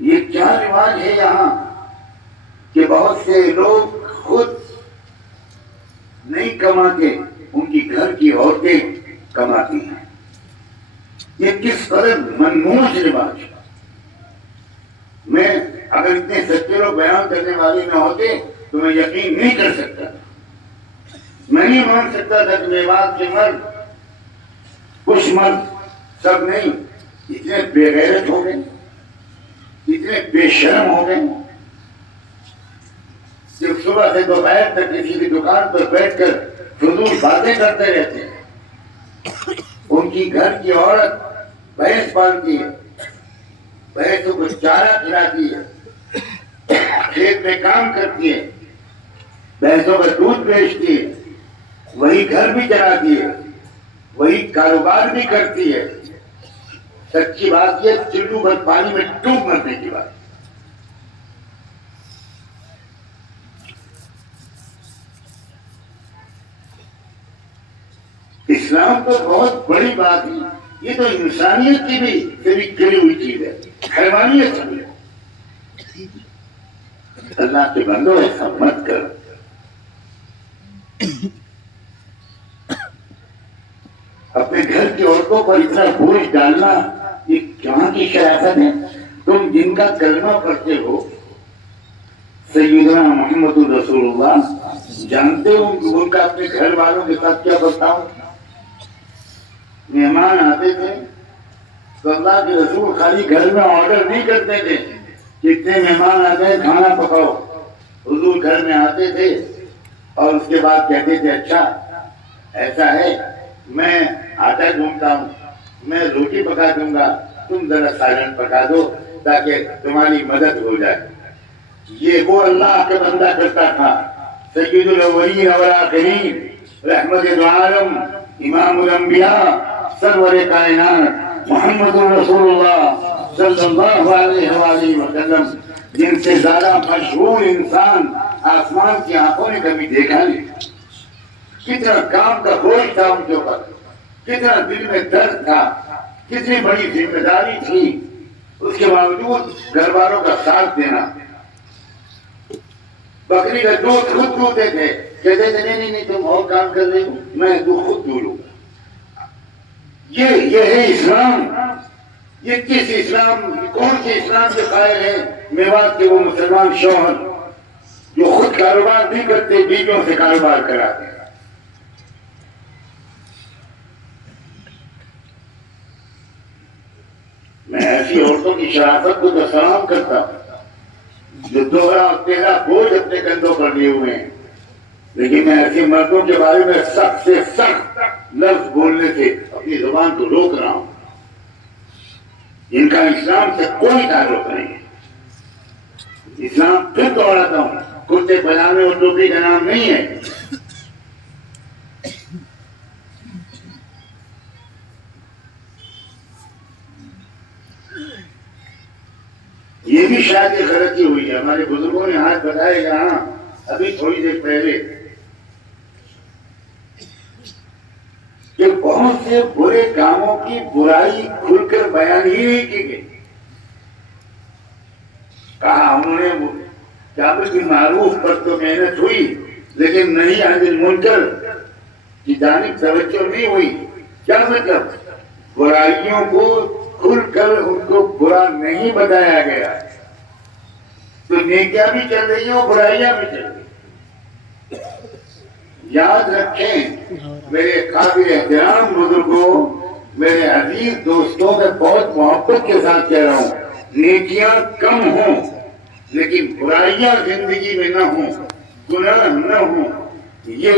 یہ کیا رواج ہے یہاں کہ بہت سے لوگ خود نہیں کماتے، ان کی گھر کی عورتیں کماتی ہیں؟ یہ کس قدر منحوس رواج ہے۔ میں اگر اتنے سچے لوگ بیان کرنے والے نہ ہوتے تو میں یقین نہیں کر سکتا، میں نہیں مان سکتا تھا کہ میوات کے مرد، کچھ مرد، سب نہیں، اتنے بے غیرت ہو گئے، اتنے بے شرم ہو گئے، جب صبح سے دوپہر تک کسی کی دکان پر بیٹھ کر فضول باتیں کرتے رہتے ہیں۔ ان کی گھر کی عورت بھینس پالتی ہے، بھینسوں کو چارہ کھلاتی ہے، کھیت میں کام کرتی ہے، بھینسوں کا دودھ بیچتی ہے، وہی گھر بھی چلاتی ہے، وہی کاروبار بھی کرتی ہے۔ سچی بات یہ چلو بھر پانی میں ڈوب مرنے کی بات۔ اسلام تو بہت بڑی بات ہے، یہ تو انسانیت کی بھی گری ہوئی چیز ہے، حیوانیت ہے۔ اللہ کے بندو ایسا مت کر، اپنے گھر کی عورتوں پر اتنا بوجھ ڈالنا یہ کہاں کی شرافت ہے؟ تم جن کا کلمہ پڑھتے ہو سیدنا محمد رسول اللہ، جانتے ہو ان کا اپنے گھر والوں کے ساتھ کیا برتاؤ؟ مہمان آتے تھے تو اللہ کے رسول خالی گھر میں آرڈر نہیں کرتے تھے کتنے مہمان آتے ہیں کھانا پکاؤ، حضور گھر میں آتے تھے اور اس کے بعد کہتے تھے اچھا ایسا ہے میں آٹا گھومتا ہوں، میں روٹی پکا دوں گا، تم ذرا سالن پکا دو تاکہ تمہاری مدد ہو جائے۔ یہ وہ اللہ کا بندہ کرتا تھا، سید الاولین والآخرین، رحمت دو عالم، امام الانبیاء، سرور کائنات محمد رسول اللہ صلی اللہ علیہ وآلہ وسلم، جن سے زیادہ مشہور انسان آسمان کی آنکھوں نے کبھی دیکھا نہیں۔ کتنا کام کا بوجھ تھا ان کے اوپر، کتنا دل میں درد تھا، کتنی بڑی ذمہ داری تھی، اس کے باوجود گھر والوں کا ساتھ دینا۔ بکری کا دودھ خود دودھتے تھے، کہتے تھے نہیں تم اور کام کر رہے ہو، میں دودھ خود دوں لوں۔ یہ ہے اسلام۔ یہ کس اسلام، کون سے اسلام کے قائل ہیں میوات کے وہ مسلمان شوہر جو خود کاروبار نہیں کرتے، بیویوں سے کاروبار کراتے ہیں؟ میں ایسی عورتوں کی شرافت کو تو سلام کرتا ہوں جو دوہرا اور تیرا بوجھ اپنے کندھوں پر لیے ہوئے ہیں، لیکن میں ایسے مردوں کے بارے میں سخت سے سخت لفظ بولنے سے اپنی زبان کو روک رہا ہوں، جن کا اسلام سے کوئی تعلق نہیں ہے۔ اسلام پھر دوہراتا ہوں، کرتے پجامے اور ٹوپی کا نام نہیں ہے۔ یہ بھی شاید ایک غلطی ہوئی ہے، ہمارے بزرگوں نے ہاتھ بتائے جہاں ابھی تھوڑی دیر پہلے کہ بہت سے برے کاموں کی برائی کھل کر بیان ہی نہیں کی گئی۔ کہا انہوں نے کعبۃ المعروف پر تو محنت ہوئی لیکن نہیں عن المنکر کی جانب توجہ نہیں ہوئی۔ کیا مطلب؟ برائیوں کو کھل کر ان کو برا نہیں بتایا گیا، تو نیکیاں بھی چل رہی ہیں اور برائیاں بھی چل رہی ہیں۔ یاد رکھیں میرے قابل احترام بزرگوں، میرے عزیز دوستوں، میں بہت محبت کے ساتھ کہہ رہا ہوں، نیکیاں کم ہوں لیکن برائیاں زندگی میں نہ ہوں، گناہ نہ ہوں، یہ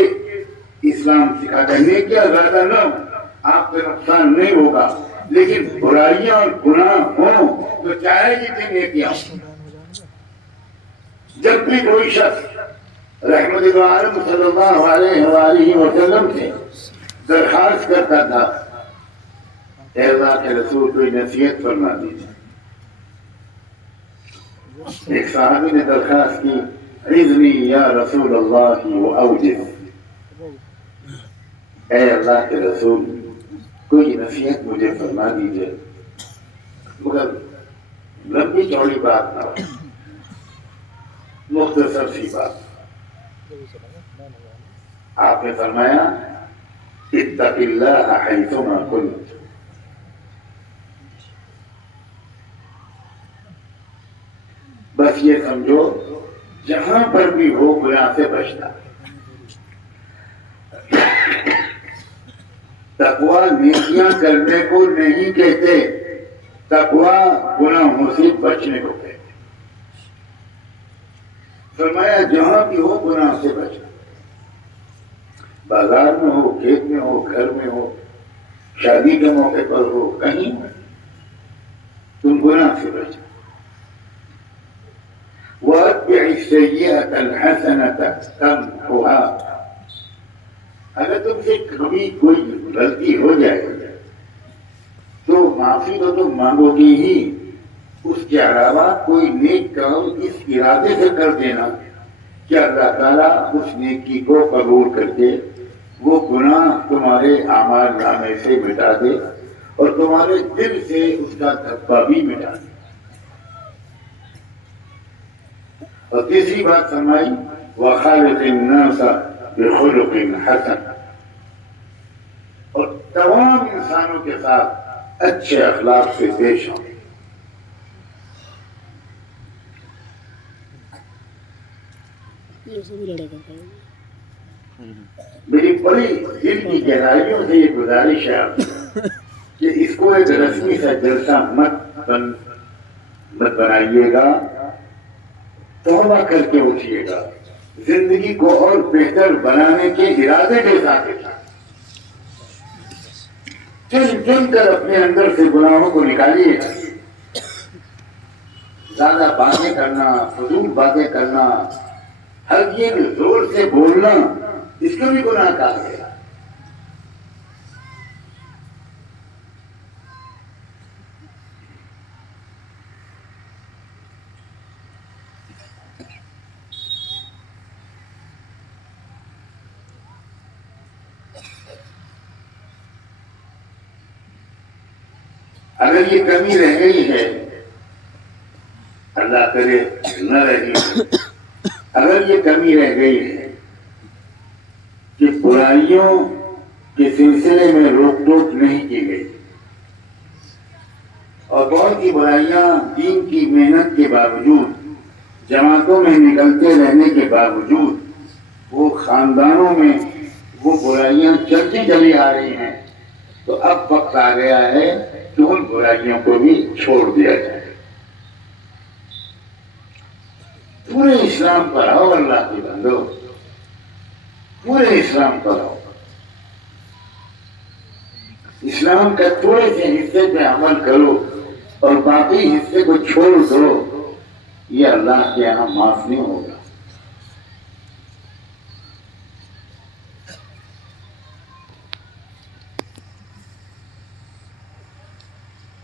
اسلام سکھاتا ہے نیکیاں زیادہ نہ ہو آپ سے نقصان نہیں ہوگا، لیکن برائیاں اور گناہ ہوں تو چاہے جتنی نیکیاں ہوں۔ جب بھی کوئی شخص رحمت عالم صلی اللہ علیہ وآلہ وسلم سے درخواست کرتا تھا اے اللہ کے رسول کوئی نصیحت فرما دیجیے، ایک صحابی نے درخواست کی اذنی یا رسول اللہ واوجز، اے اللہ کے رسول کوئی نصیحت مجھے فرما دیجیے مگر لمبی چوڑی بات نہ ہو، مختصر سی بات۔ آپ نے فرمایا اتق اللہ حیثما کنت، بس یہ سمجھو جہاں پر بھی ہو گناہ سے بچنا۔ تقویٰ نیکیاں کرنے کو نہیں کہتے، تقویٰ گناہوں سے بچنے کو کہتے۔ فرمایا جہاں بھی ہو گناہ سے بچنا، بازار میں ہو، کھیت میں ہو، گھر میں ہو، شادی کے موقع پر ہو، کہیں ہو، تم گناہ سے بچو۔ وَأَتْبِعِ السَّيِّئَةَ الْحَسَنَةَ تَمْحُهَا، اگر تم سے کبھی کوئی غلطی ہو جائے تو معافی تو تم مانگو گی ہی، اس کے علاوہ کوئی نیک کام اس ارادے سے کر دینا کہ اللہ تعالیٰ اس نیکی کو قبول کر کے وہ گناہ تمہارے اعمال نامے سے مٹا دے اور تمہارے دل سے اس کا دھبا بھی مٹا دے۔ اور تیسری بات فرمائی وَخَالِقِ النَّاسَ بِخُلُقٍ حَسَنٍ، اور تمام انسانوں کے ساتھ اچھے اخلاق سے پیش ہوں۔ میری بڑی دل کی گہرائیوں سے یہ گزارش ہے آپ کہ اس کو ایک رسمی سا جلسہ مت بنائیے گا، توبہ کر کے اٹھیے گا، زندگی کو اور بہتر بنانے کے ارادے کے ساتھ چن کر اپنے اندر سے گناہوں کو نکالیے گا۔ زیادہ باتیں کرنا، فضول باتیں کرنا، ہر یہ زور سے بولنا، اس کو بھی گناہ کہا گیا۔ اگر یہ کمی رہ گئی ہے، اللہ کرے نہ رہی، اگر یہ کمی رہ گئی ہے کہ برائیوں کے سلسلے میں روک ٹوک نہیں کی گئی اور بہت سی برائیاں دین کی محنت کے باوجود، جماعتوں میں نکلتے رہنے کے باوجود وہ خاندانوں میں وہ برائیاں چلتی چلی آ رہی ہیں، تو اب وقت آ گیا ہے کہ ان برائیوں کو بھی چھوڑ دیا جائے۔ پورے اسلام پر آؤ اللہ کے بندو، پورے اسلام پر آؤ، اسلام کا تھوڑے سے حصے پہ عمل کرو اور باقی حصے کو چھوڑ دو، یہ اللہ کے یہاں معاف نہیں ہوگا۔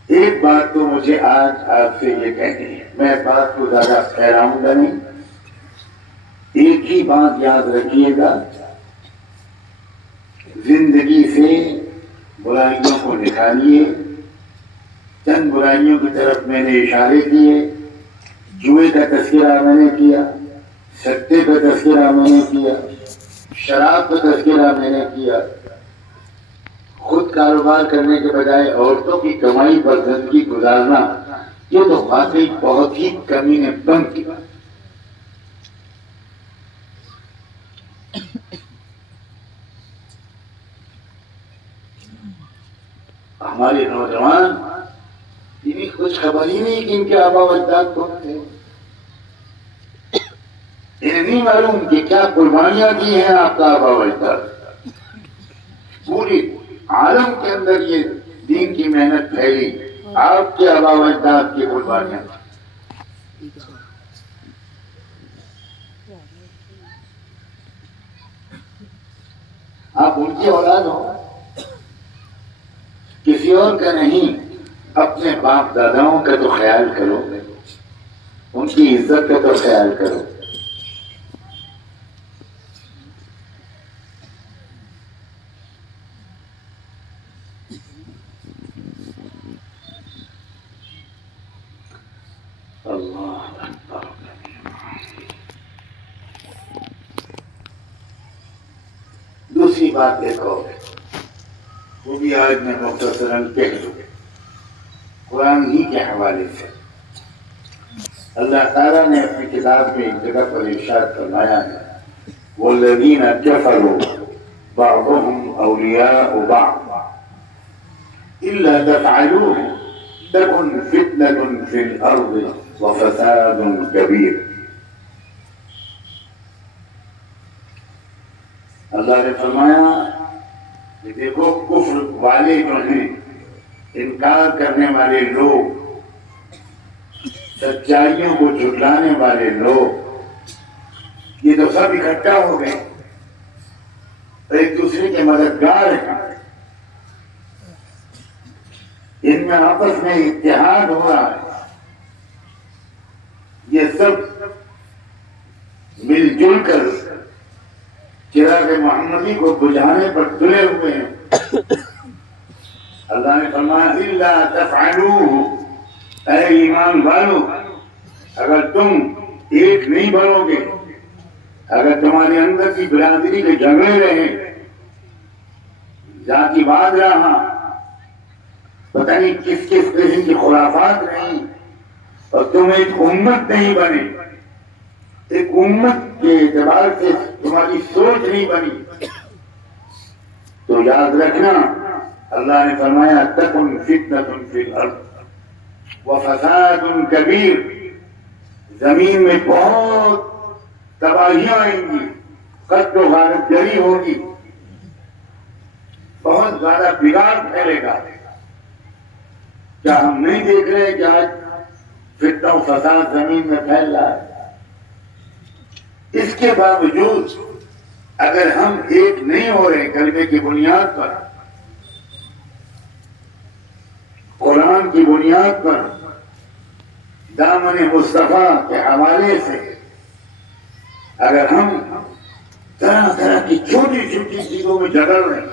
ایک بات تو مجھے آج آپ سے یہ کہنی ہے، میں بات کو زیادہ پھیلاؤں گا نہیں، ایک ہی بات یاد رکھیے گا، زندگی سے برائیوں کو نکالیے۔ چند برائیوں کی طرف میں نے اشارے کیے، جوئے کا تذکرہ میں نے کیا، سٹے کا تذکرہ میں نے کیا، شراب کا تذکرہ میں نے کیا، خود کاروبار کرنے کے بجائے عورتوں کی کمائی پر زندگی گزارنا، یہ تو واقعی بہت ہی کمینے پن کی بات۔ ہمارے نوجوان انہیں کچھ خبر ہی نہیں کہ ان کے آبا و اجداد کون تھے، انہیں نہیں معلوم کہ کیا قربانیاں دی ہیں آپ کا آبا و اجداد۔ پوری عالم کے اندر یہ دین کی محنت پھیلی، آپ کے آباء و اجداد کی قربانیاں. آپ ان کی اولاد ہو، کسی اور کا نہیں. اپنے باپ داداؤں کا تو خیال کرو، ان کی عزت کا تو خیال کرو. اللہ اکبر. دوسری بات دیکھو، وہ بھی آج میں مختصراً کہہ دوں. قرآن ہی کے حوالے سے اللہ تعالیٰ نے اپنی کتاب میں ایک جگہ پر ارشاد فرمایا ہے، والذین کفروا بعضهم اولیاء بعض الا تفعلوه تکن فتنة فی الارض وفساد کبیر. اللہ نے فرمایا کہ دیکھو کفر والے جو ہیں، انکار کرنے والے لوگ، سچائیوں کو جھٹلانے والے لوگ، یہ تو سب اکٹھا ہو گئے، ایک دوسرے کے مددگار ہیں. ان میں آپس میں اتحاد ہو رہا ہے. یہ سب مل جل کر چراغ محمدی کو بجھانے پر تلے ہوئے ہیں. اللہ نے فرمایا الا تفعلوه، اے ایمان والو، اگر تم ایک نہیں بنو گے، اگر تمہارے اندر کی برادری کے جھگڑے رہے، ذاتی بات رہا، پتہ نہیں کس کس قسم کی خرافات رہی، اور تم ایک امت نہیں بنے، ایک امت کے اعتبار سے تمہاری سوچ نہیں بنی، تو یاد رکھنا اللہ نے فرمایا تکن فتنة فی الارض وفساد کبیر. زمین میں بہت تباہیاں آئیں گی، قتل و غارت گری ہوگی، بہت زیادہ بگاڑ پھیلے گا. کیا ہم نہیں دیکھ رہے کہ آج فتنہ و فساد زمین میں پھیل رہا ہے؟ اس کے باوجود اگر ہم ایک نہیں ہو رہے کلمے کی بنیاد پر، قرآن کی بنیاد پر، دامن مصطفیٰ کے حوالے سے، اگر ہم طرح طرح کی چھوٹی چھوٹی چیزوں میں جھگڑ رہے ہیں،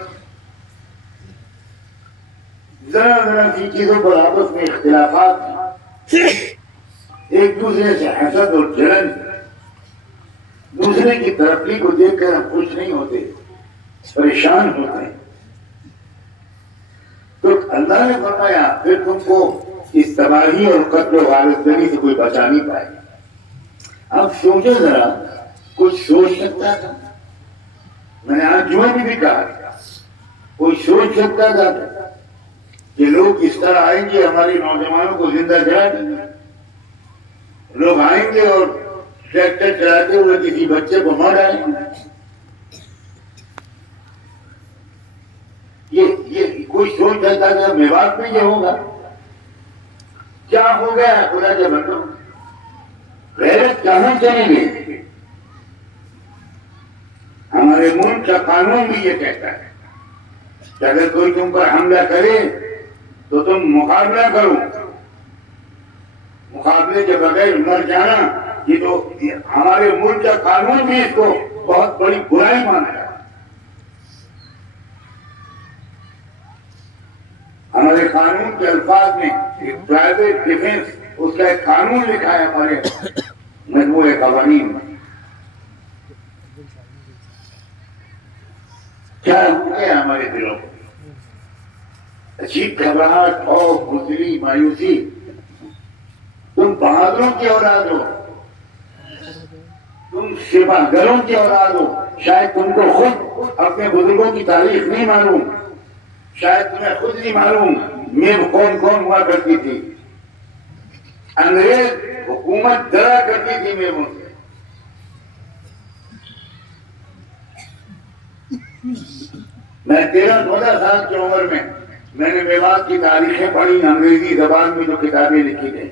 ذرا ذرا سی چیزوں پر آپس میں اختلافات ہیں، ایک دوسرے سے حسد اور جلن، دوسرے کی ترقی کو دیکھ کر ہم خوش نہیں ہوتے، پریشان ہوتے ہیں، تو اللہ نے فرمایا پھر تم کو اس تباہی اور قتل و غارت گری سے کوئی بچا نہیں پائے. اب سوچو ذرا، کچھ سوچ سکتا تھا؟ میں نے آج جمعہ بھی کہا تھا، کوئی سوچ سکتا تھا کہ لوگ اس طرح آئیں گے، ہماری نوجوانوں کو زندہ جلا دیں گے، لوگ آئیں گے اور ٹریکٹر چلاتے ہوئے کسی بچے کو مار ڈالیں گے؟ یہ کوئی سوچ سکتا تھا میوات میں یہ ہوگا؟ کیا ہو گیا ہے خدا کے بندوں؟ غیرت کہاں چلی گئی؟ ہمارے ملک کا قانون بھی یہ کہتا ہے کہ اگر کوئی تم پر حملہ کرے تو تم مقابلہ کرو، مقابلے کے بغیر مر جانا، یہ تو ہمارے ملک کا قانون بھی اس کو بہت بڑی برائی مانتا ہے. ہمارے قانون کے الفاظ میں پرائیویٹ ڈیفنس، اس کا ایک قانون لکھا ہے ہمارے مجموعے قوانین میں. کیا ہو گیا ہمارے دلوں کو؟ عجیب گھبراہٹ، خوف، بزدلی، مایوسی. تم بہادروں کی اولاد ہو، تم سپاہ گروں کی اولاد ہو. شاید تم کو خود اپنے بزرگوں کی تاریخ نہیں معلوم، شاید تمہیں خود نہیں معلوم میب کون کون ہوا کرتی تھی. انگریز حکومت ڈرا کرتی تھی میبوں سے. میں 13-14 سال کی عمر میں نے میوات کی تاریخیں پڑھی، انگریزی زبان میں جو کتابیں لکھی گئی،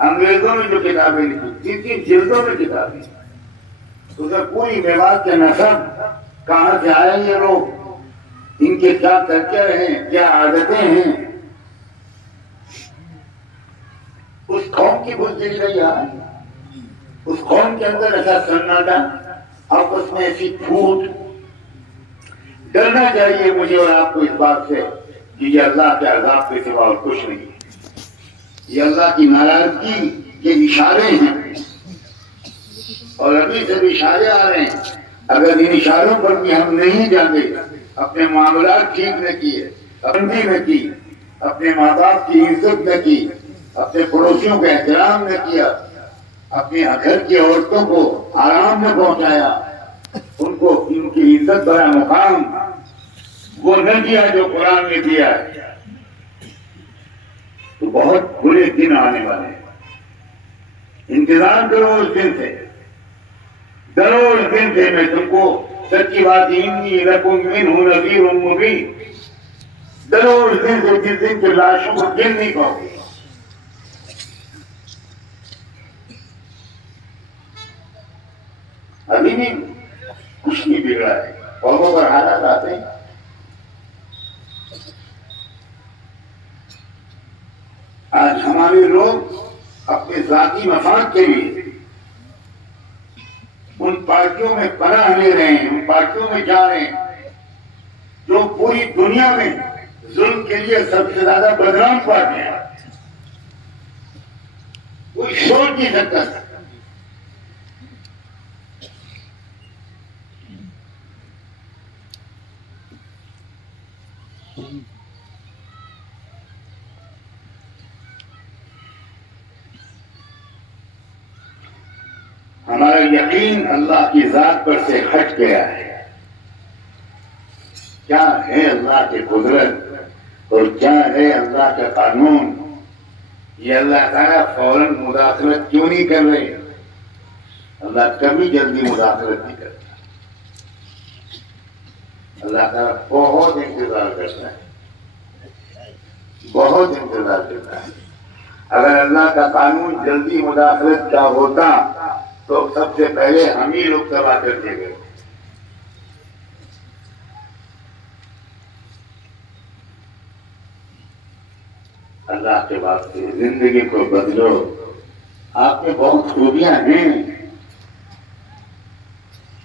انگریزوں نے جو کتابیں لکھی، 3 جلدوں میں کتابیں، اسے پوری میوات کے نسب، کہاں سے آئے یہ لوگ، ان کے کیا کلچر ہیں، کیا عادتیں ہیں، اس قوم کی بزدلی کا یہ حال، اس قوم کے اندر ایسا سناٹا، آپس میں ایسی پھوٹ۔ ڈرنا چاہیے مجھے اور آپ کو اس بات سے کہ یہ اللہ کے عذاب کے سوا اور کچھ نہیں ہے، یہ اللہ کی ناراضگی کے اشارے ہیں، اور ابھی سے بھی اشارے آ رہے ہیں۔ اگر ان اشاروں پر بھی ہم نہیں جانے، اپنے معاملات ٹھیک نہ کیے، بندی نہ کی، اپنے ماں باپ کی عزت نہ کی، اپنے پڑوسیوں کا احترام نہ کیا، اپنے گھر کی عورتوں کو آرام نہ پہنچایا، ان کو ان کی عزت بڑا مقام وہ نہ دیا جو قرآن نے دیا ہے، تو بہت برے دن آنے والے ہیں۔ انتظار کرو اس دن سے، ڈرو اس دن سے۔ میں تم کو سچی بات، انی لکم منہ نذیر مبین، ڈرو اس دن سے جس دن کے لاشوں کو گن نہیں پاؤ گے۔ ابھی بھی کچھ نہیں بگڑا ہے، قوموں پر حالات آتے ہیں۔ آج ہمارے لوگ اپنے ذاتی مفاد کے لیے ان پارٹیوں میں پناہ لے رہے ہیں، ان پارٹیوں میں جا رہے ہیں جو پوری دنیا میں ظلم کے لیے سب سے زیادہ بدنام پارٹیاں ہیں۔ کوئی سوچ نہیں سکتا تھا۔ ہمارا یقین اللہ کی ذات پر سے ہٹ گیا ہے۔ کیا ہے اللہ کی قدرت اور کیا ہے اللہ کا قانون، یہ اللہ تعالیٰ فوراً مداخلت کیوں نہیں کر رہے؟ اللہ کبھی جلدی مداخلت نہیں کرتا، اللہ تعالیٰ بہت انتظار کرتا ہے، بہت انتظار کرتا ہے۔ اگر اللہ کا قانون جلدی مداخلت کا ہوتا تو سب سے پہلے ہم ہی لوگ تباہ کر دیے گئے۔ اللہ کے واسطے زندگی کو بدلو۔ آپ میں بہت خوبیاں ہیں،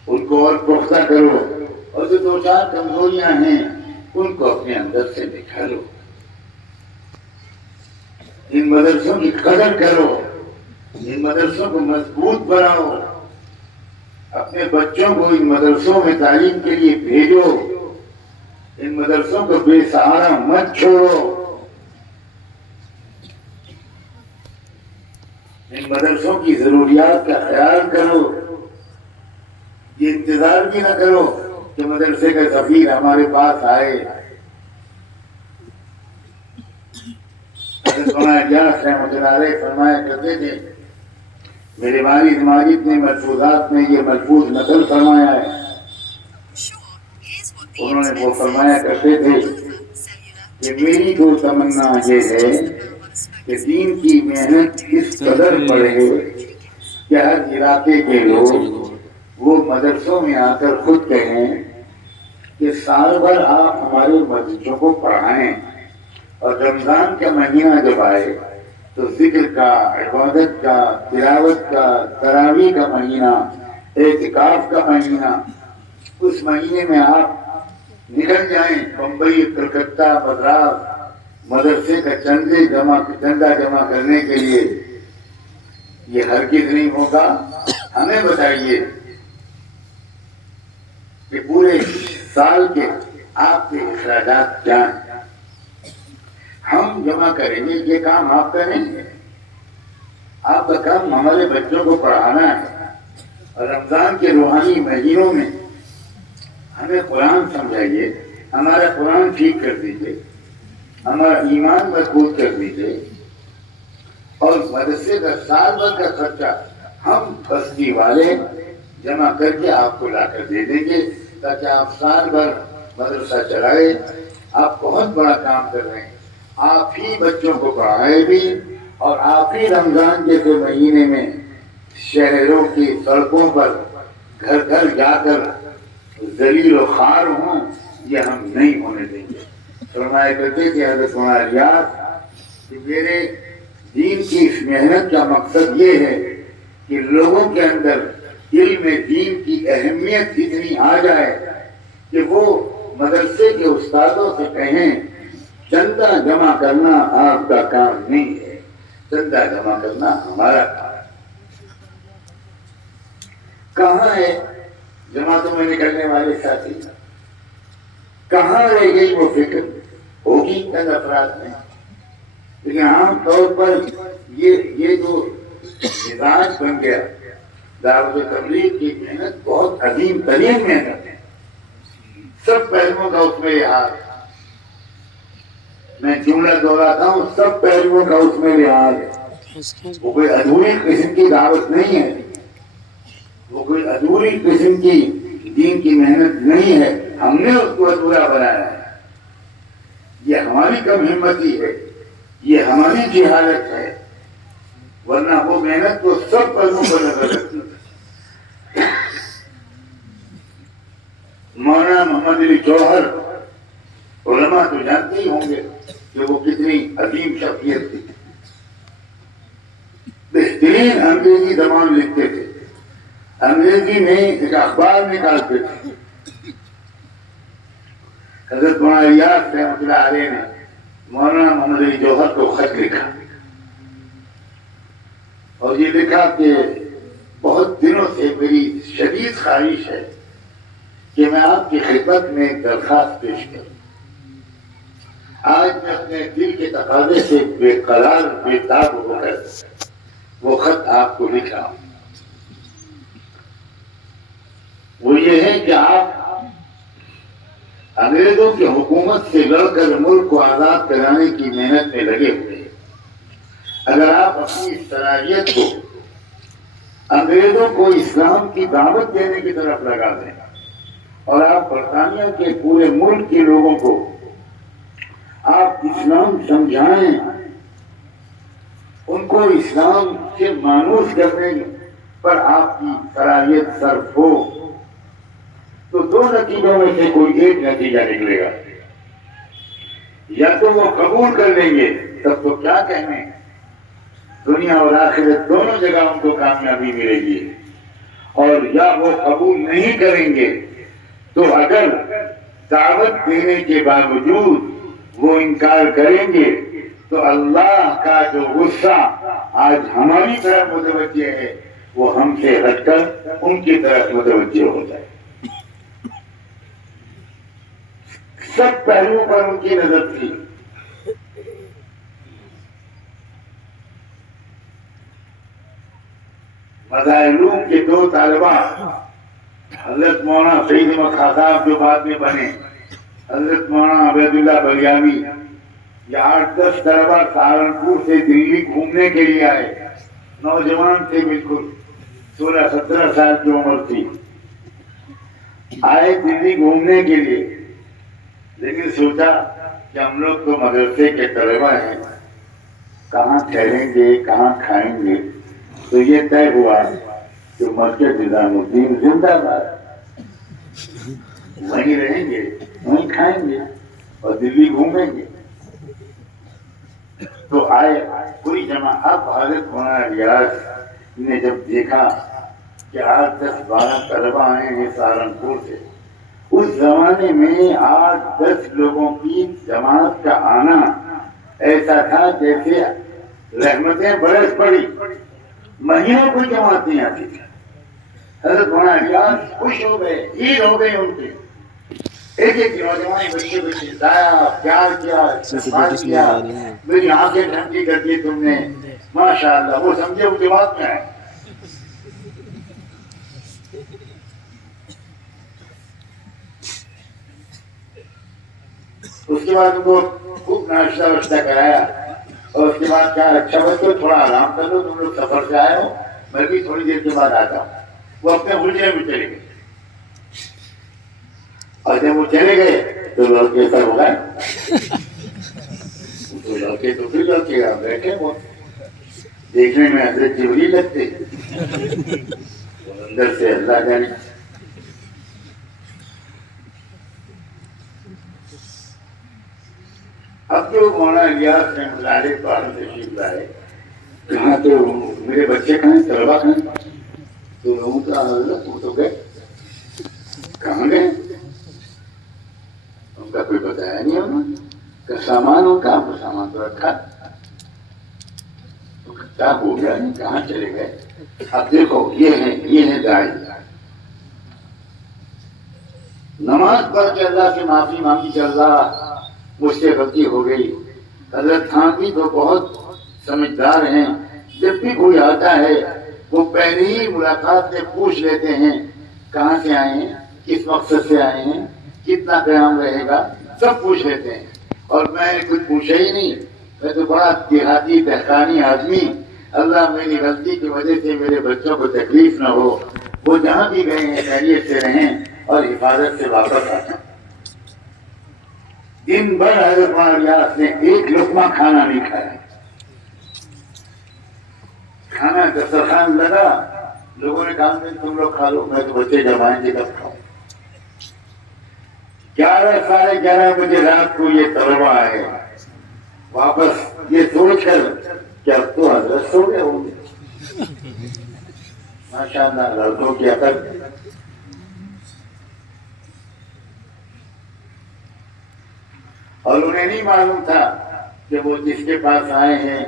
ان کو اور پختہ کرو، اور جو 2-4 کمزوریاں ہیں ان کو اپنے اندر سے نکالو۔ ان مدرسوں کی قدر کرو، ان مدرسوں کو مضبوط بناؤ، اپنے بچوں کو ان مدرسوں میں تعلیم کے لیے بھیجو، ان مدرسوں کو بے سہارا مت چھوڑو، ان مدرسوں کی ضروریات کا خیال کرو۔ یہ انتظار بھی نہ کرو کہ مدرسے کا سفیر ہمارے پاس آئے۔ رحمۃ اللہ علیہ فرمایا کرتے تھے، میرے والد ماجد نے ملفوظات میں یہ ملفوظ نقل فرمایا ہے، انہوں نے وہ فرمایا کرتے تھے کہ میری تو تمنا یہ ہے کہ دین کی محنت اس قدر بڑھے کہ ہر علاقے کے لوگ وہ مدرسوں میں آ کر خود کہیں کہ سال بھر آپ ہمارے مسجدوں کو پڑھائیں، اور رمضان کا مہینہ جب آئے تو ذکر کا، عبادت کا، تلاوت کا، تراویح کا مہینہ، اعتکاف کا مہینہ، اس مہینے میں آپ نکل جائیں بمبئی، کلکتہ، مدراس، مدرسے کا چندہ جمع کرنے کے لیے۔ یہ ہرگز نہیں ہوگا۔ ہمیں بتائیے کہ پورے سال کے آپ کے اخراجات کیا ہیں، ہم جمع کریں گے، یہ کام آپ کا نہیں ہے۔ آپ کا کام ہمارے بچوں کو پڑھانا ہے، اور رمضان کے روحانی مہینوں میں ہمیں قرآن سمجھائیے، ہمارا قرآن ٹھیک کر دیجیے، ہمارا ایمان مضبوط کر دیجیے، اور مدرسے کا سال بھر کا خرچہ ہم بستی والے جمع کر کے آپ کو لا کر دے دیں گے۔ تاکہ آپ سال بھر مدرسہ چلائے. آپ بہت بڑا کام کر رہے ہیں. آپ ہی بچوں کو پڑھائے بھی اور آپ ہی رمضان جیسے مہینے میں شہروں کی سڑکوں پر گھر گھر جا کر ذلیل و خوار ہوں. یہ ہم نہیں ہونے دیں گے. فرمایا کرتے تھے حضرت مولانا ریاض کہ میرے دین کی اس محنت کا مقصد یہ ہے کہ لوگوں کے اندر علم دین کی اہمیت اتنی آ جائے کہ وہ مدرسے کے استادوں سے کہیں چندہ جمع کرنا آپ کا کام نہیں ہے، چندہ جمع کرنا ہمارا کام ہے. کہاں ہے جماعتوں میں نکلنے والے ساتھی؟ کہاں رہ گئی وہ فکر؟ ہوگی چند افراد میں، لیکن عام طور پر یہ جو مزاج بن گیا. دعوت تبلیغ کی محنت بہت عظیم ترین محنت ہے. سب پہلوؤں کا اس میں لحاظ، میں جملہ دہراتا ہوں، سب پہلوؤں کا اس میں لحاظ ہے. وہ کوئی ادھوری قسم کی دعوت نہیں ہے، وہ کوئی ادھوری قسم کی دین کی محنت نہیں ہے. ہم نے اس کو ادھورا بنایا ہے. یہ ہماری کم ہمتی ہے، یہ ہماری جہالت ہے، ورنہ وہ محنت تو سب پہلوؤں پر نظر رکھتی ہے. مولانا محمد علی جوہر علماء تو جانتے ہی ہوں گے کہ وہ کتنی عظیم شخصیت تھی. بہترین انگریزی زبان لکھتے تھے، انگریزی میں ایک اخبار نکالتے تھے. حضرت مولانا ریاض رحمۃ اللہ علیہ نے مولانا محمد علی جوہر کو خط لکھا اور یہ لکھا کہ بہت دنوں سے میری شدید خواہش ہے کہ میں آپ کی خدمت میں ایک درخواست پیش کروں. آج میں اپنے دل کے تقاضے سے بے قرار بے تاب ہو کر وہ خط آپ کو لکھ رہا ہوں. وہ یہ ہے کہ آپ انگریزوں کی حکومت سے لڑ کر ملک کو آزاد کرانے کی محنت میں لگے ہوئے ہیں. اگر آپ اپنی صلاحیت کو انگریزوں کو اسلام کی دعوت دینے کی طرف لگا دیں اور آپ برطانیہ کے پورے ملک کے لوگوں کو آپ اسلام سمجھائیں، ان کو اسلام سے مانوس کرنے پر آپ کی صلاحیت صرف ہو، تو دو نتیجوں میں سے کوئی ایک نتیجہ نکلے گا. یا تو وہ قبول کر لیں گے، تب تو کیا کہنے، دنیا اور آخرت دونوں جگہ ان کو کامیابی ملے گی. اور یا وہ قبول نہیں کریں گے تو اگر دعوت دینے کے باوجود وہ انکار کریں گے تو اللہ کا جو غصہ آج ہماری طرف متوجہ ہے وہ ہم سے ہٹ کر ان کی طرف متوجہ ہو جائے. سب پہلوؤں پر ان کی نظر تھی. مظاہرون کے دو طالبہ حضرت مولانا سعید احمد خان صاحب جو بعد میں بنے، حضرت مولانا عبید اللہ بلیاوی، یہ 8-10 طلبہ سہارنپور سے دلی گھومنے کے لیے آئے. نوجوان تھے، بالکل 16-17 سال کی عمر تھی. آئے دلی گھومنے کے لیے، لیکن سوچا کہ ہم لوگ تو مدرسے کے طلبہ ہیں، کہاں ٹھہریں گے، کہاں کھائیں گے. تو یہ طے ہوا کہ مسجد نظام الدین زندہ باد، وہیں رہیں گے، وہیں کھائیں گے اور دلی گھومیں گے. تو آئے پوری جمع. اب حضرت مولانا ریاض نے جب دیکھا کہ 8-10-12 طلبہ آئے ہیں سہارنپور سے، اس زمانے میں 8-10 لوگوں کی جماعت کا آنا ایسا تھا جیسے رحمتیں برس پڑی، مہینوں کوئی جماعت نہیں آتی تھی. حضرت مولانا ریاض خوش ہو گئے، عید ہو گئی ان کی. ایک نوجوان بچے بچے لایا، پیار کیا، بات کیا، میری آنکھیں ٹھنڈی کر دی تم نے، ماشاء اللہ. وہ سمجھے وہ جماعت میں ہے. اس کے بعد ان کو خوب ناشتہ واشتہ کرایا اور اس کے بعد کیا، اچھا بچوں تھوڑا آرام کر لو، تم لوگ سفر سے آئے ہو، میں بھی تھوڑی دیر کے بعد آتا ہوں. وہ اپنے غلجے میں چلے گئے. اور جب وہ چلے گئے تو لڑکے سب ہو گئے، تو لڑکے تو پھر لڑکے آپ بیٹھے وہ دیکھنے میں حضرت جبریل لگتے، اندر سے اللہ جانے۔ اب جو مولانا الیاس رحمۃ اللہ علیہ باہر تشریف لائے، کہاں تو میرے بچے کہاں ہیں، طلبا کہاں ہیں؟ تو لوگوں کا حضرت وہ تو گئے، کہاں گئے؟ ان کا کوئی بتایا نہیں انہوں نے، کہ سامان ان کا سامان تو رکھا، کیا ہو گیا نہیں، کہاں چلے گئے؟ اب دیکھو یہ ہے داعی، نماز پڑھ کے اللہ سے معافی مانگی کہ اللہ مجھ سے غلطی ہو گئی۔ حضرت تھانوی تو بہت سمجھدار ہیں، جب بھی کوئی آتا ہے وہ پہلی ہی ملاقات میں پوچھ لیتے ہیں کہاں سے آئے ہیں، کس مقصد سے آئے ہیں، کتنا قیام رہے گا، سب پوچھ لیتے ہیں۔ اور میں نے کچھ پوچھا ہی نہیں، میں تو بڑا دیہاتی دہقانی آدمی، اللہ میری غلطی کی وجہ سے میرے بچوں کو تکلیف نہ ہو، وہ جہاں بھی گئے ہیں خیریت سے رہیں اور حفاظت سے واپس آ جائیں۔ دن بھر حضرت مولانا الیاس نے ایک لقمہ کھانا نہیں کھایا، کھانا دسترخوان لگا، لوگوں نے کہا کہ تم لوگ کھا لو، میں تو بچے جب آئیں گے تب کھاؤں۔ 11 ساڑھے 11 بجے رات کو یہ طلبا آئے واپس، یہ سوچ کر کہ اب تو حضرت سو گئے ہوں گے، ماشاء اللہ لڑکوں کی عقل۔ اور انہیں نہیں معلوم تھا کہ وہ جس کے پاس آئے ہیں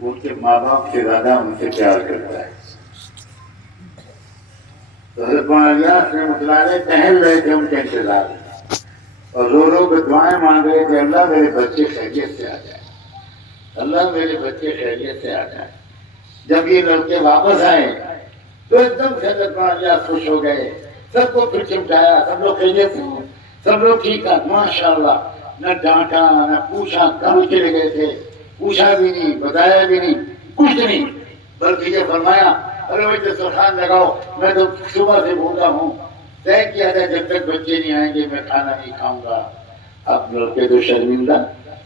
وہ ان کے ماں باپ سے زیادہ ان سے پیار کرتا ہے۔ تو حضرت مولانا الیاس رحمۃ اللہ علیہ ٹہل رہے تھے ان کے انتظار میں، اور رو رو کے دعائیں مانگ رہے تھے، اللہ میرے بچے خیریت سے آ جائے، اللہ میرے بچے خیریت سے آ جائے۔ جب یہ لڑکے واپس آئے تو ایک دم سے حضرت مولانا الیاس خوش ہو گئے، سب کو پھر چمٹایا، سب لوگ خیریت سے ہیں، سب لوگ ٹھیک ہے ماشاء اللہ، نہ ڈانٹا نہ پوچھا کہاں چلے گئے تھے، پوچھا بھی نہیں، بتایا بھی نہیں، کچھ نہیں، بلکہ یہ فرمایا ارے بھائی دسترخوان لگاؤ، میں تو صبح سے بھوکا ہوں، طے کیا تھا جب تک بچے نہیں آئیں گے میں کھانا نہیں کھاؤں گا۔ اب لڑکے تو شرمندہ،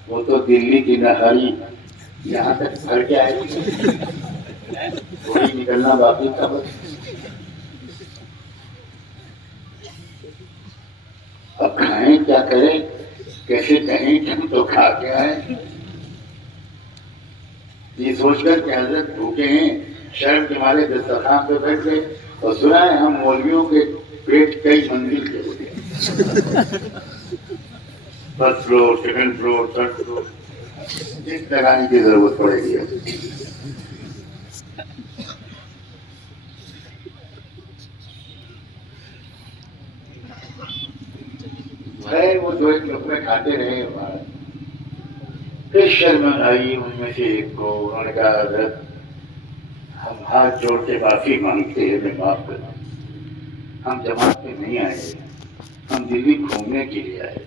وہ تو دلی کی نہاری یہاں تک بھر کے آئے وہی نکلنا باقی تھا بس۔ اب کھائیں کیا کریں، کیسے کہیں کہ ہم تو کھا کے آئے، یہ سوچ کر کہ حضرت بھوکے ہیں، شرم کے مارے دسترخوان پہ بیٹھ گئے، اور سنا ہے ہم مولویوں کے پیٹ کئی منزل کے ہوتے ہیں، first floor, second floor, third floor, lift لگانے کی ضرورت پڑے گی۔ وہ جو ایک لقمے کھاتے رہے، پھر شرمن آئی ان میں سے ایک کو، انہوں نے کہا حضرت ہم ہاتھ جوڑ کے معافی مانگتے ہیں، ہمیں معاف کر دیں، ہم جماعت میں نہیں آئے، ہم دلی گھومنے کے لیے آئے،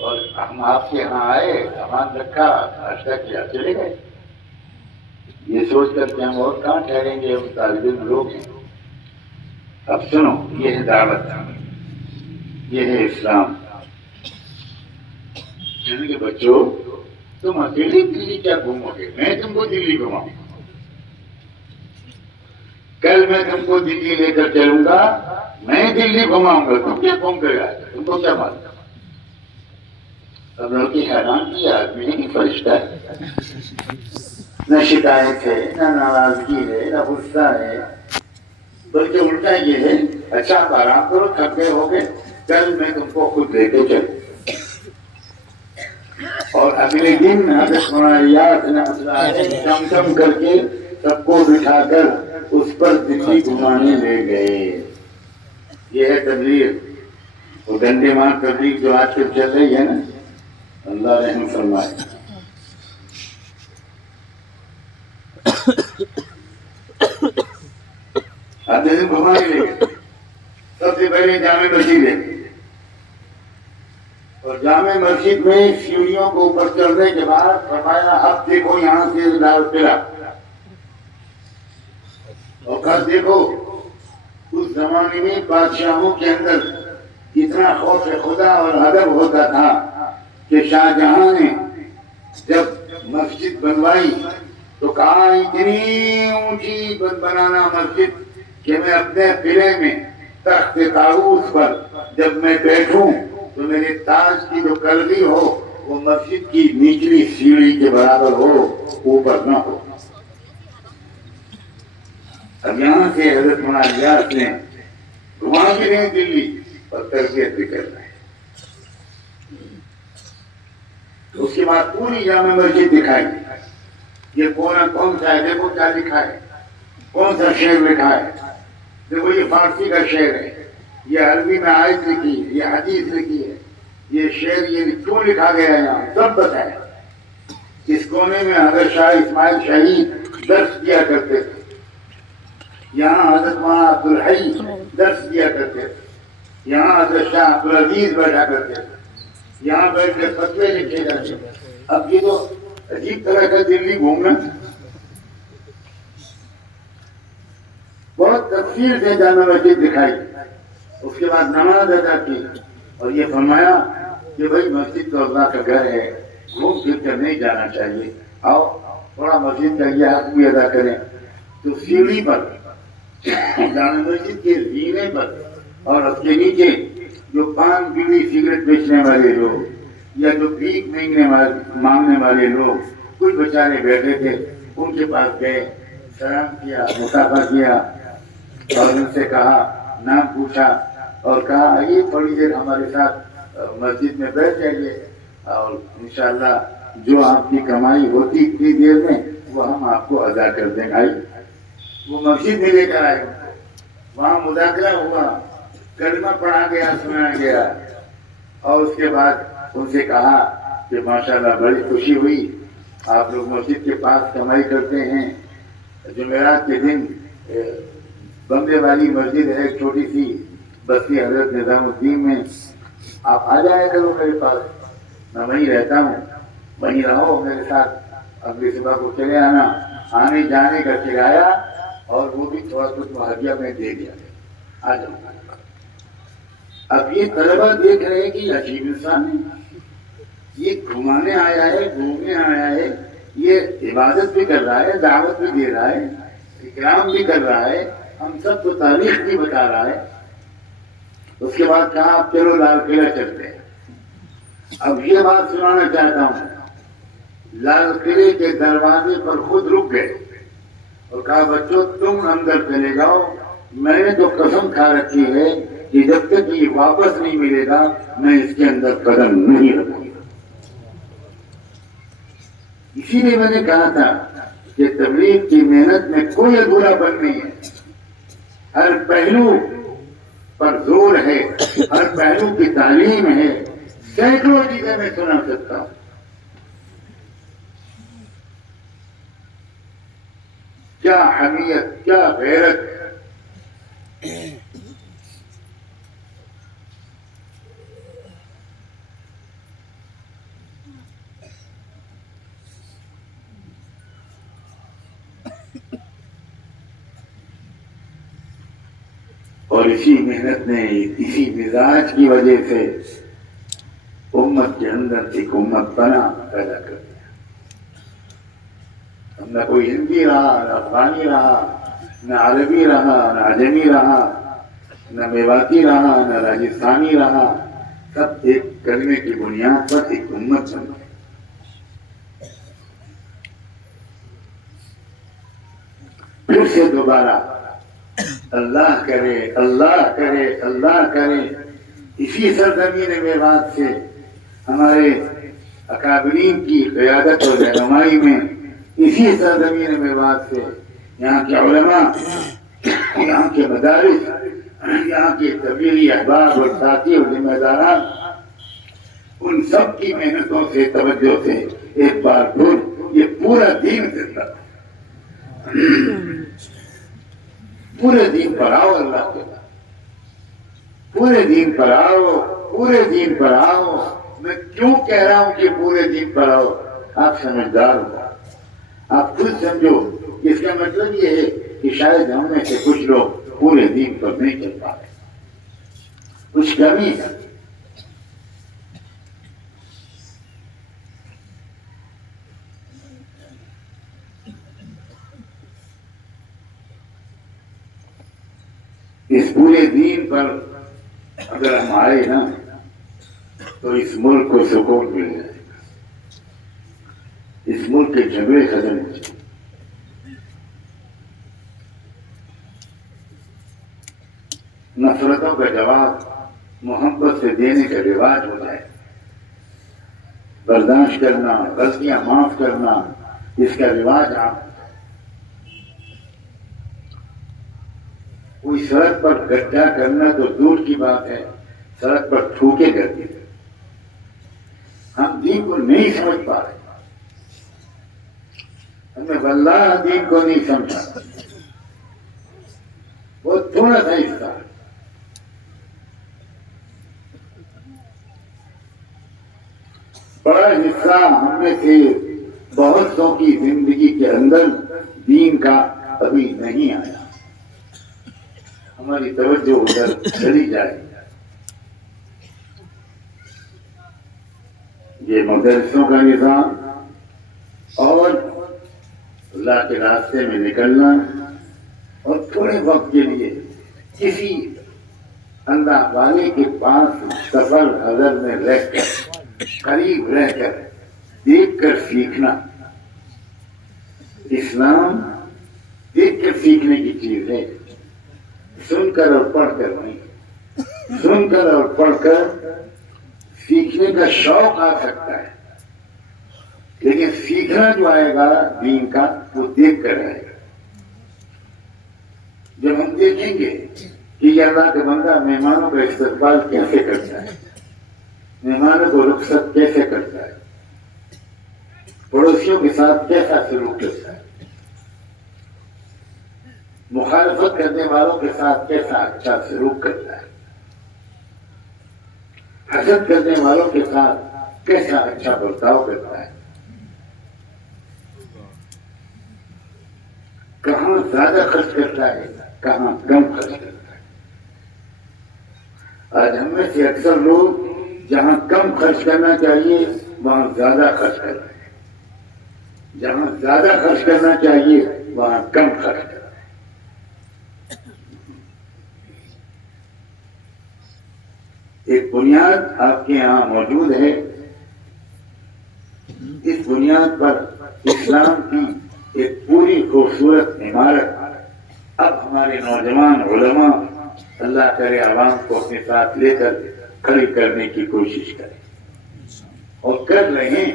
اور ہم آپ کے یہاں آئے، سامان رکھا، ناشتہ کیا، چلے گئے، یہ سوچ کر کہ ہم اور کہاں ٹھہریں گے، ہم طالب علم لوگ ہیں۔ اب سنو، یہ ہے دعوت، یہ ہے اسلام۔ کہنے کے بچوں تم اکیلے دلی کیا گھومو گے، میں تم کو دلی گھماؤں، کل میں تم کو دلی لے کر چلوں گا، میں دلی گھماؤں گا، تم کیا گھوم کر آئے، تم کو کیا معلوم۔ اب لڑکی حیران کی آدمی نہیں فرشتہ ہے، نہ شکایت ہے، نہ ناراضگی ہے، نہ غصہ ہے، بلکہ الٹا یہ ہے اچھا آپ آرام کرو، تھک گئے ہو گئے، کل میں تم کو خود لے کے چلوں۔ اور اگلے دن حضرت مولانا الیاس نے چم کر کے سب کو بٹھا کر اس پر دلی گھمانے لے گئے۔ یہ ہے تبلیغ، وہ ڈنڈے مار تبلیغ جو آج کل چل رہی ہے نا، اللہ رحم فرمائے۔ اب جیسے گھمانے لے گئے، سب سے پہلے جامع مسجد ہے، اور جامع مسجد میں سیڑھیوں کو اوپر چڑھنے کے بعد فرمایا اب دیکھو یہاں سے لال قلعہ، اور کل دیکھو اس زمانے میں بادشاہوں کے اندر اتنا خوف خدا اور ادب ہوتا تھا کہ شاہ جہاں نے جب مسجد بنوائی تو کہا اتنی اونچی بنانا مسجد کہ میں اپنے قلعے میں تخت طاؤس پر جب میں بیٹھوں تو میرے تاج کی جو کلگی ہو وہ مسجد کی نچلی سیڑھی کے برابر ہو، اوپر نہ ہو۔ اب یہاں سے حضرت مولانا الیاس نے وہاں بھی نہیں دلی اور تربیت بھی کر رہے ہیں۔ اس کے بعد پوری جامع مسجد دکھائی، یہ کون سا ہے، دیکھو کیا لکھا ہے، کون سا شعر لکھا ہے، دیکھو یہ فارسی کا شعر ہے، یہ عربی میں آیت لکھی ہے، یہ حدیث لکھی ہے، یہ شعر یہ کیوں لکھا گیا ہے، یہاں سب بتایا۔ اس کونے میں حضرت شاہ اسماعیل شہید درس دیا کرتے تھے، یہاں حضرت مولانا عبدالحی درس دیا کرتے تھے، یہاں حضرت شاہ عبدالعزیز بیٹھا کرتے تھے، یہاں بیٹھ کے فتوے لکھے جاتے۔ اب یہ تو عجیب طرح کا دلی گھومنا، بہت تفصیل سے جامع مسجد دکھائی، اس کے بعد نماز ادا کی اور یہ فرمایا کہ بھائی مسجد تو اللہ کا گھر ہے، گھوم پھر کر نہیں جانا چاہیے، آؤ تھوڑا مسجد کا یہ حق بھی ادا کریں۔ تو سیڑھی پر جامع مسجد کے زینے پر اور اس کے نیچے جو پان بیڑی سگریٹ بیچنے والے لوگ یا جو بھیک مانگنے والے لوگ کچھ بیچارے بیٹھے تھے، ان کے پاس گئے، سلام کیا، مصافحہ کیا اور ان سے کہا، نام پوچھا اور کہا آئیے تھوڑی دیر ہمارے ساتھ مسجد میں بیٹھ جائیے اور انشاءاللہ جو آپ کی کمائی ہوتی اتنی دیر میں وہ ہم آپ کو ادا کر دیں گے۔ وہ مسجد میں لے کر آئے، وہاں مذاکرہ ہوا، کلمہ پڑھا گیا، سنایا گیا اور اس کے بعد ان سے کہا کہ ماشاءاللہ بڑی خوشی ہوئی، آپ لوگ مسجد کے پاس کمائی کرتے ہیں، جمعرات کے دن بمبے والی مسجد ہے چھوٹی سی بستی حضرت نظام الدین میں، آپ آ جائے کرو میرے پاس، میں وہیں رہتا ہوں، وہیں رہو میرے ساتھ، اگلی صبح کو چلے آنا، آنے جانے کا کرایہ اور وہ بھی تھوڑا کچھ ہدیہ میں دے دیا، آ جاؤں۔ اب یہ طلبہ دیکھ رہے ہیں کہ یہ عجیب انسان ہے، یہ گھمانے آیا ہے، گھومنے آیا ہے، یہ عبادت بھی کر رہا ہے، دعوت بھی دے رہا ہے، اکرام بھی کر رہا ہے، ہم سب کو تاریخ بھی بتا رہا ہے۔ اس کے بعد کہا اب چلو لال قلعہ چلتے ہیں۔ اب یہ بات سنانا چاہتا ہوں، لال قلعے کے دروازے پر خود رک گئے اور کہا بچوں تم اندر چلے جاؤ، میں نے تو قسم کھا رکھی ہے کہ جب تک یہ واپس نہیں ملے گا میں اس کے اندر قدم نہیں رکھوں گا۔ اسی لیے میں نے کہا تھا کہ تبلیغ کی محنت میں کوئی ادھورا پن نہیں ہے، ہر پہلو پر زور ہے، ہر پہلو کی تعلیم ہے، سینکڑوں چیزیں میں سنا سکتا ہوں۔ کیا حمیت، کیا غیرت، اور اسی محنت نے، اسی مزاج کی وجہ سے امت کے اندر ایک امت بنا پیدا کر دیا۔ نہ کوئی ہندی رہا، نہ افغانی رہا، نہ عربی رہا، نہ عجمی رہا، نہ میواتی رہا، نہ راجستھانی رہا، سب ایک کلمے کی بنیاد پر ایک امت بن گئی۔ پھر سے دوبارہ اللہ کرے، اللہ کرے، اللہ کرے، اسی سرزمین میوات سے ہمارے اکابرین کی قیادت اور رہنمائی میں، اسی سرزمین میوات سے یہاں کے علماء، یہاں کے مدارس، یہاں کے تبلیغی احباب اور ساتھی اور ذمہ داران، ان سب کی محنتوں سے، توجہ سے ایک بار پھر یہ پورا دین زندہ ہے۔ پورے دین پر آؤ، اللہ کے پورے دین پر آؤ، پورے دین پر آؤ۔ میں کیوں کہہ رہا ہوں کہ پورے دین پر آؤ؟ آپ سمجھدار ہو، آپ خود سمجھو۔ اس کا مطلب یہ ہے کہ شاید ہم میں سے کچھ لوگ پورے دین پر نہیں چل پا رہے، کچھ کمی ہے. اس پورے دین پر اگر ہم آئے نا تو اس ملک کو سکون مل جائے گا. اس ملک کے جھگڑے ختم ہو جائیں. نفرتوں کا جواب محبت سے دینے کا رواج ہو جائے. برداشت کرنا، غلطیاں معاف کرنا، اس کا رواج آپ. کوئی سڑک پر گڈھا کرنا تو دور کی بات ہے، سڑک پر تھوکے کرتے ہیں. ہم دین کو نہیں سمجھ پا رہے. ہم نے واللہ دین کو نہیں سمجھا. وہ تھوڑا سا حصہ، بڑا حصہ ہم میں سے بہت سو کی زندگی کے اندر دین کا ابھی نہیں آیا. ہماری توجہ ادھر چلی جائے. یہ مدرسوں کا نظام اور اللہ کے راستے میں نکلنا اور تھوڑے وقت کے لیے کسی اللہ والے کے پاس سفر حضر میں رہ کر، قریب رہ کر، دیکھ کر سیکھنا. اسلام دیکھ کر سیکھنے کی چیز ہے، سن کر اور پڑھ کر نہیں. سن کر اور پڑھ کر سیکھنے کا شوق آ سکتا ہے، لیکن سیکھنا جو آئے گا دین کا وہ دیکھ کر آئے گا. جب ہم دیکھیں گے کہ یہ اللہ کا بندہ مہمانوں کا استقبال کیسے کرتا ہے، مہمانوں کو رخصت کیسے کرتا ہے، پڑوسیوں کے ساتھ کیسا سلوک کرتا ہے، مخالفت کرنے والوں کے ساتھ کیسا اچھا سلوک کرتا ہے، حسد کرنے والوں کے ساتھ کیسا اچھا برتاؤ کرتا ہے، کہاں زیادہ خرچ کرتا ہے، کہاں کم خرچ کرتا ہے. آج ہم میں سے اکثر لوگ جہاں کم خرچ کرنا چاہیے وہاں زیادہ خرچ کر رہے ہیں، جہاں زیادہ خرچ کرنا چاہیے وہاں کم خرچ کر رہے ہیں. ایک بنیاد آپ کے یہاں موجود ہے. اس بنیاد پر اسلام کی ایک پوری خوبصورت عمارت اب ہمارے نوجوان علماء اللہ کرے عوام کو اپنے ساتھ لے کر کھڑی کرنے کی کوشش کریں اور کر رہے ہیں.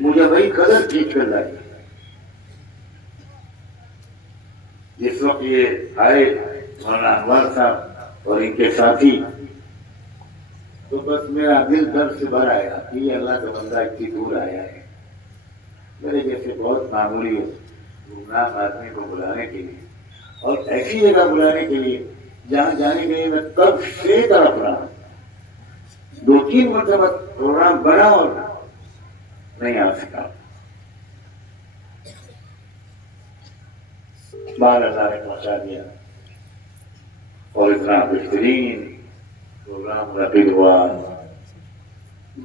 مجھے وہی قدر کھینچ کر لائی. جس وقت یہ آئے مولانا انوار صاحب اور ان کے ساتھی، تو بس میرا دل درد سے بھر آیا کہ یہ اللہ کا بندہ اتنی دور آیا ہے. میرے جیسے بہت معمولی گمنام آدمی کو بلانے کے لیے اور ایسی جگہ بلانے کے لیے جہاں جانے کے لیے میں کب سے طرف رہا. 2-3 مرتبہ پروگرام بنا اور نہیں آ سکا. بار اللہ نے پہنچا دیا اور اتنا بہترین پروگرام رپیڈ ہوا.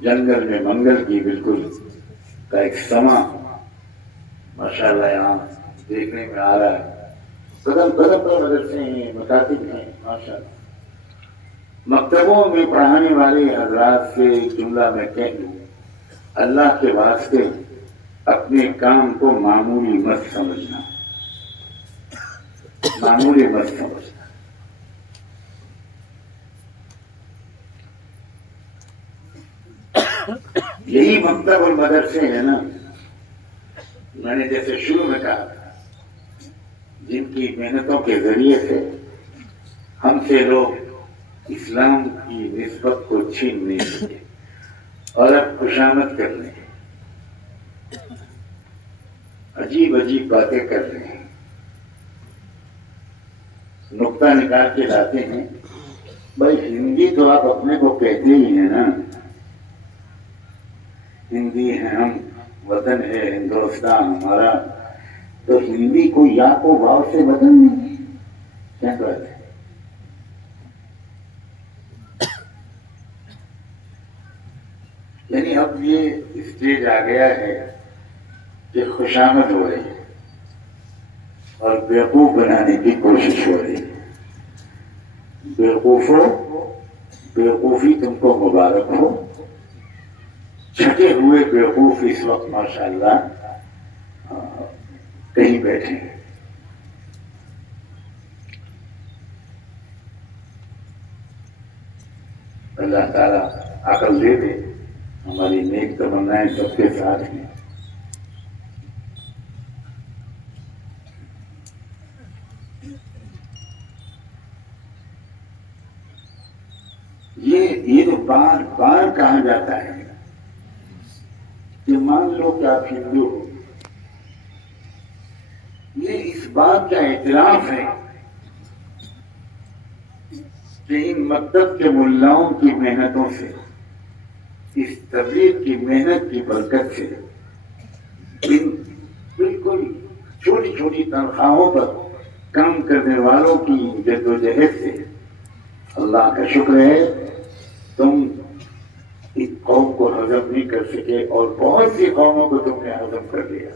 جنگل میں منگل کی بالکل کا ایک سما ماشاءاللہ یہاں دیکھنے میں آ رہا ہے. قدم قدم پر مدرسے ہیں، مکاتب ہیں ماشاءاللہ. مکتبوں میں پڑھانے والے حضرات سے جملہ میں کہہ دوں، اللہ کے واسطے اپنے کام کو معمولی مت سمجھنا، معمولی مت سمجھنا. یہی مکتب اور مدرسے ہیں نا، میں نے جیسے شروع میں کہا تھا، جن کی محنتوں کے ذریعے سے ہم سے لوگ اسلام کی نسبت کو چھین نہیں سکے اور اب خوشامد کر رہے ہیں، عجیب عجیب باتیں کر رہے ہیں، نقطہ نکال کے لاتے ہیں. بھائی ہندی تو آپ اپنے کو کہتے ہی ہیں نا، ہندی ہے ہم، وطن ہے ہندوستان ہمارا، تو ہندی کو یا کو واو سے بدل نہیں ہے. کیا بات ہے؟ یعنی اب یہ اسٹیج آ گیا ہے کہ خوشامد ہو رہی ہے اور بیوقوف بنانے کی کوشش ہو رہی ہے. بیوقوفوں، بیوقوفی تم کو مبارک ہو. چھٹے ہوئے بیوقوف اس وقت ماشاءاللہ کہیں بیٹھے ہیں. اللہ تعالیٰ عقل دے دے. ہماری نیک تمنائیں سب کے ساتھ ہیں. یہ تو بار بار کہا جاتا ہے کہ مان لو کہ آپ ہندو ہو. یہ اس بات کا اعتراف ہے کہ ان مکتب کے ملاؤں کی محنتوں سے، اس تبلیغ کی محنت کی برکت سے، ان بالکل چھوٹی چھوٹی تنخواہوں پر کام کرنے والوں کی جدوجہد سے اللہ کا شکر ہے تم اس قوم کو ہضم نہیں کر سکے اور بہت سی قوموں کو تم نے ہضم کر لیا.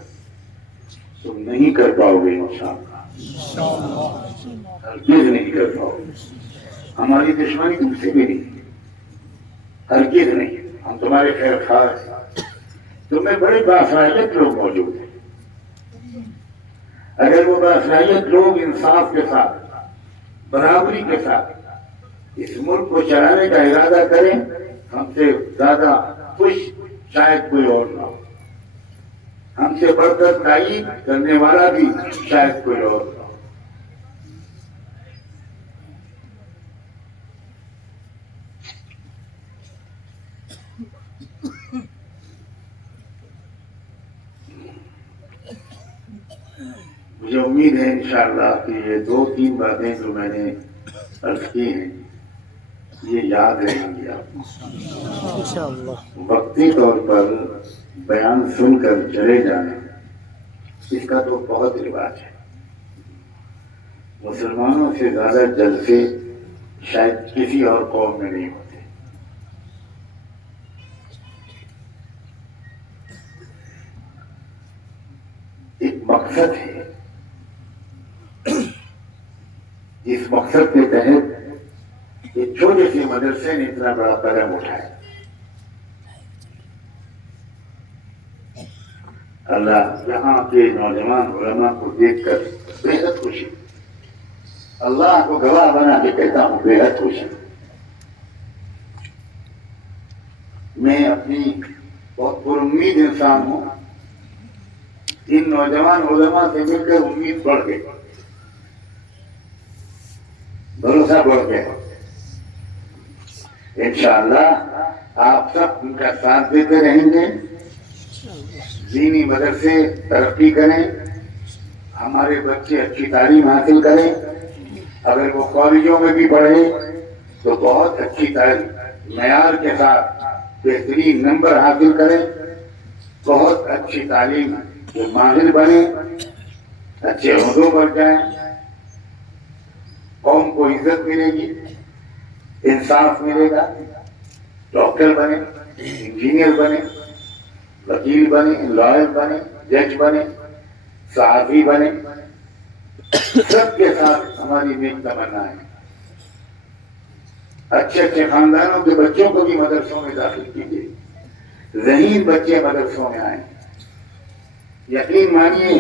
تم نہیں کر پاؤ گے انشاءاللہ، ہرگز نہیں کر پاؤ گے. ہماری دشمنی تم سے بھی نہیں، ہرگز نہیں. ہم تمہارے خیر خواہ. تم میں بڑے باصلاحیت لوگ موجود ہیں. اگر وہ باصلاحیت لوگ انصاف کے ساتھ، برابری کے ساتھ اس ملک کو چلانے کا ارادہ کریں، ہم سے زیادہ خوش شاید کوئی اور نہ ہو. ہم سے بڑھ کر تائید کرنے والا بھی شاید کوئی اور نہ ہو. مجھے امید ہے انشاءاللہ کہ یہ 2-3 باتیں جو میں نے عرض کی ہیں یہ یاد رہیں گی آپ کو. وقتی طور پر بیان سن کر چلے جانا اس کا تو بہت رواج ہے. مسلمانوں سے زیادہ جلسے شاید کسی اور قوم میں نہیں ہوتے. ایک مقصد ہے، اس مقصد کے تحت یہ چھوٹے سے مدرسے نے اتنا بڑا قدم اٹھایا. اللہ یہاں کے نوجوان علماء کو دیکھ کر بے حد خوشی، اللہ کو گواہ بنا کے کہتا ہوں بے حد خوشی. میں اپنی بہت پر امید انسان ہوں. ان نوجوان علماء سے مل کر امید بڑھ گئی، بھروسہ بڑھ گیا. انشاءاللہ آپ سب ان کا ساتھ دیتے رہیں گے. دینی مدرسے ترقی کریں، ہمارے بچے اچھی تعلیم حاصل کریں. اگر وہ کالجوں میں بھی پڑھیں تو بہت اچھی تعلیم معیار کے ساتھ بہترین نمبر حاصل کریں. بہت اچھی تعلیم کے ماہر بنے، اچھے عہدوں پر جائیں. قوم کو عزت ملے گی، انصاف ملے گا. ڈاکٹر بنے، انجینئر بنے، وکیل بنے، لائر بنے، جج بنے، صحافی بنے. سب کے ساتھ ہماری نیک تمنا ہے. اچھے اچھے خاندانوں کے بچوں کو بھی مدرسوں میں داخل کیجیے. ذہین بچے مدرسوں میں آئیں. یقین مانیے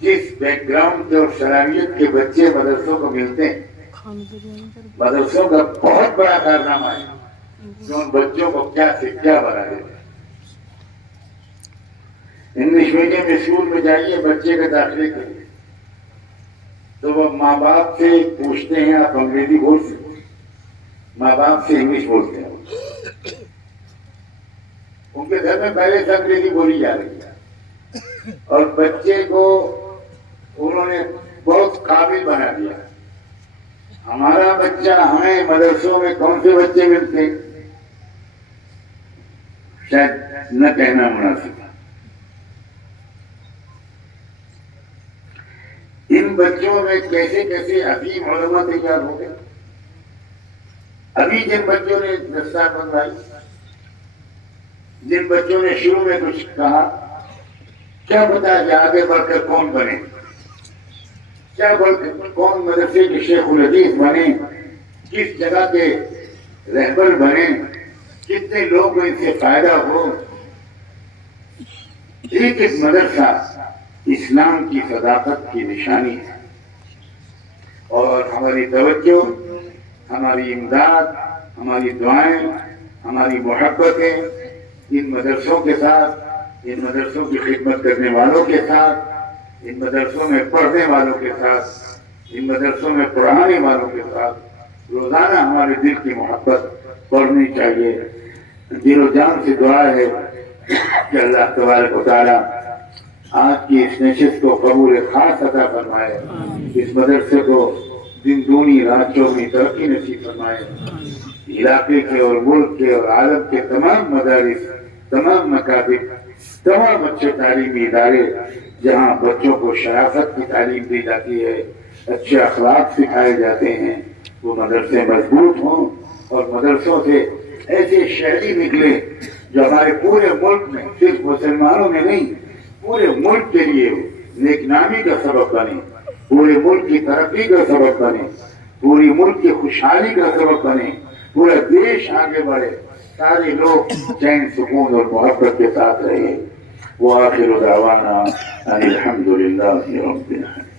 جس بیک گراؤنڈ کے اور صلاحیت کے بچے مدرسوں کو ملتے ہیں، مدرسوں کا بہت بڑا کارنامہ ہے کہ ان بچوں کو کیا سے کیا بنا دیتے ہیں. انگلش میڈیم اسکول میں جائیے بچے کے داخلے کے لیے تو وہ ماں باپ سے پوچھتے ہیں آپ انگریزی بول سکتے ہیں؟ ماں باپ سے انگلش بولتے ہیں. ان کے گھر میں پہلے سے انگریزی بولی جا رہی ہے اور بچے کو انہوں نے بہت قابل بنا دیا. ہمارا بچہ، ہمیں مدرسوں میں کون سے بچے ملتے شاید نہ کہنا مناسب. ان بچوں میں کیسے کیسے عظیم علماء تیار ہو گئے. ابھی جن بچوں نے دستار بنوائی جن بچوں نے شروع میں کچھ کہا، کیا پتا کہ آگے بڑھ کر کون بنے، کیا بڑھ کر کون مدرسے کے شیخ الحدیث بنے، کس جگہ کے رہبر بنے، کتنے لوگ ان سے فائدہ ہو۔ ایک ایک مدرسہ اسلام کی صداقت کی نشانی ہے، اور ہماری توجہ، ہماری امداد، ہماری دعائیں، ہماری محبتیں ان مدرسوں کے ساتھ، ان مدرسوں کی خدمت کرنے والوں کے ساتھ، ان مدرسوں میں پڑھنے والوں کے ساتھ، ان مدرسوں میں پڑھانے والوں کے ساتھ روزانہ ہمارے دل کی محبت بڑھنی چاہیے۔ دل و جان سے دعا ہے کہ اللہ تبارک و تعالی آج کی اس نشست کو قبول خاص عطا فرمائے، اس مدرسے کو دن دونی رات چوگنی ترقی نصیب فرمائے، علاقے کے اور ملک کے اور عالم کے تمام مدارس، تمام مکاتب، تمام اچھے تعلیمی ادارے جہاں بچوں کو شرافت کی تعلیم دی جاتی ہے، اچھے اخلاق سکھائے جاتے ہیں، وہ مدرسے مضبوط ہوں، اور مدرسوں سے ایسے شہری نکلے جو ہمارے پورے ملک میں، صرف مسلمانوں میں نہیں، پورے ملک کے لیے نیک نامی کا سبب بنے، پورے ملک کی ترقی کا سبب بنے، پوری ملک کی خوشحالی کا سبب بنے، پورا دیش آگے بڑھے، سارے لوگ چین سکون اور محبت کے ساتھ رہے۔ وآخر دعوانا ان الحمد للہ رب العالمین۔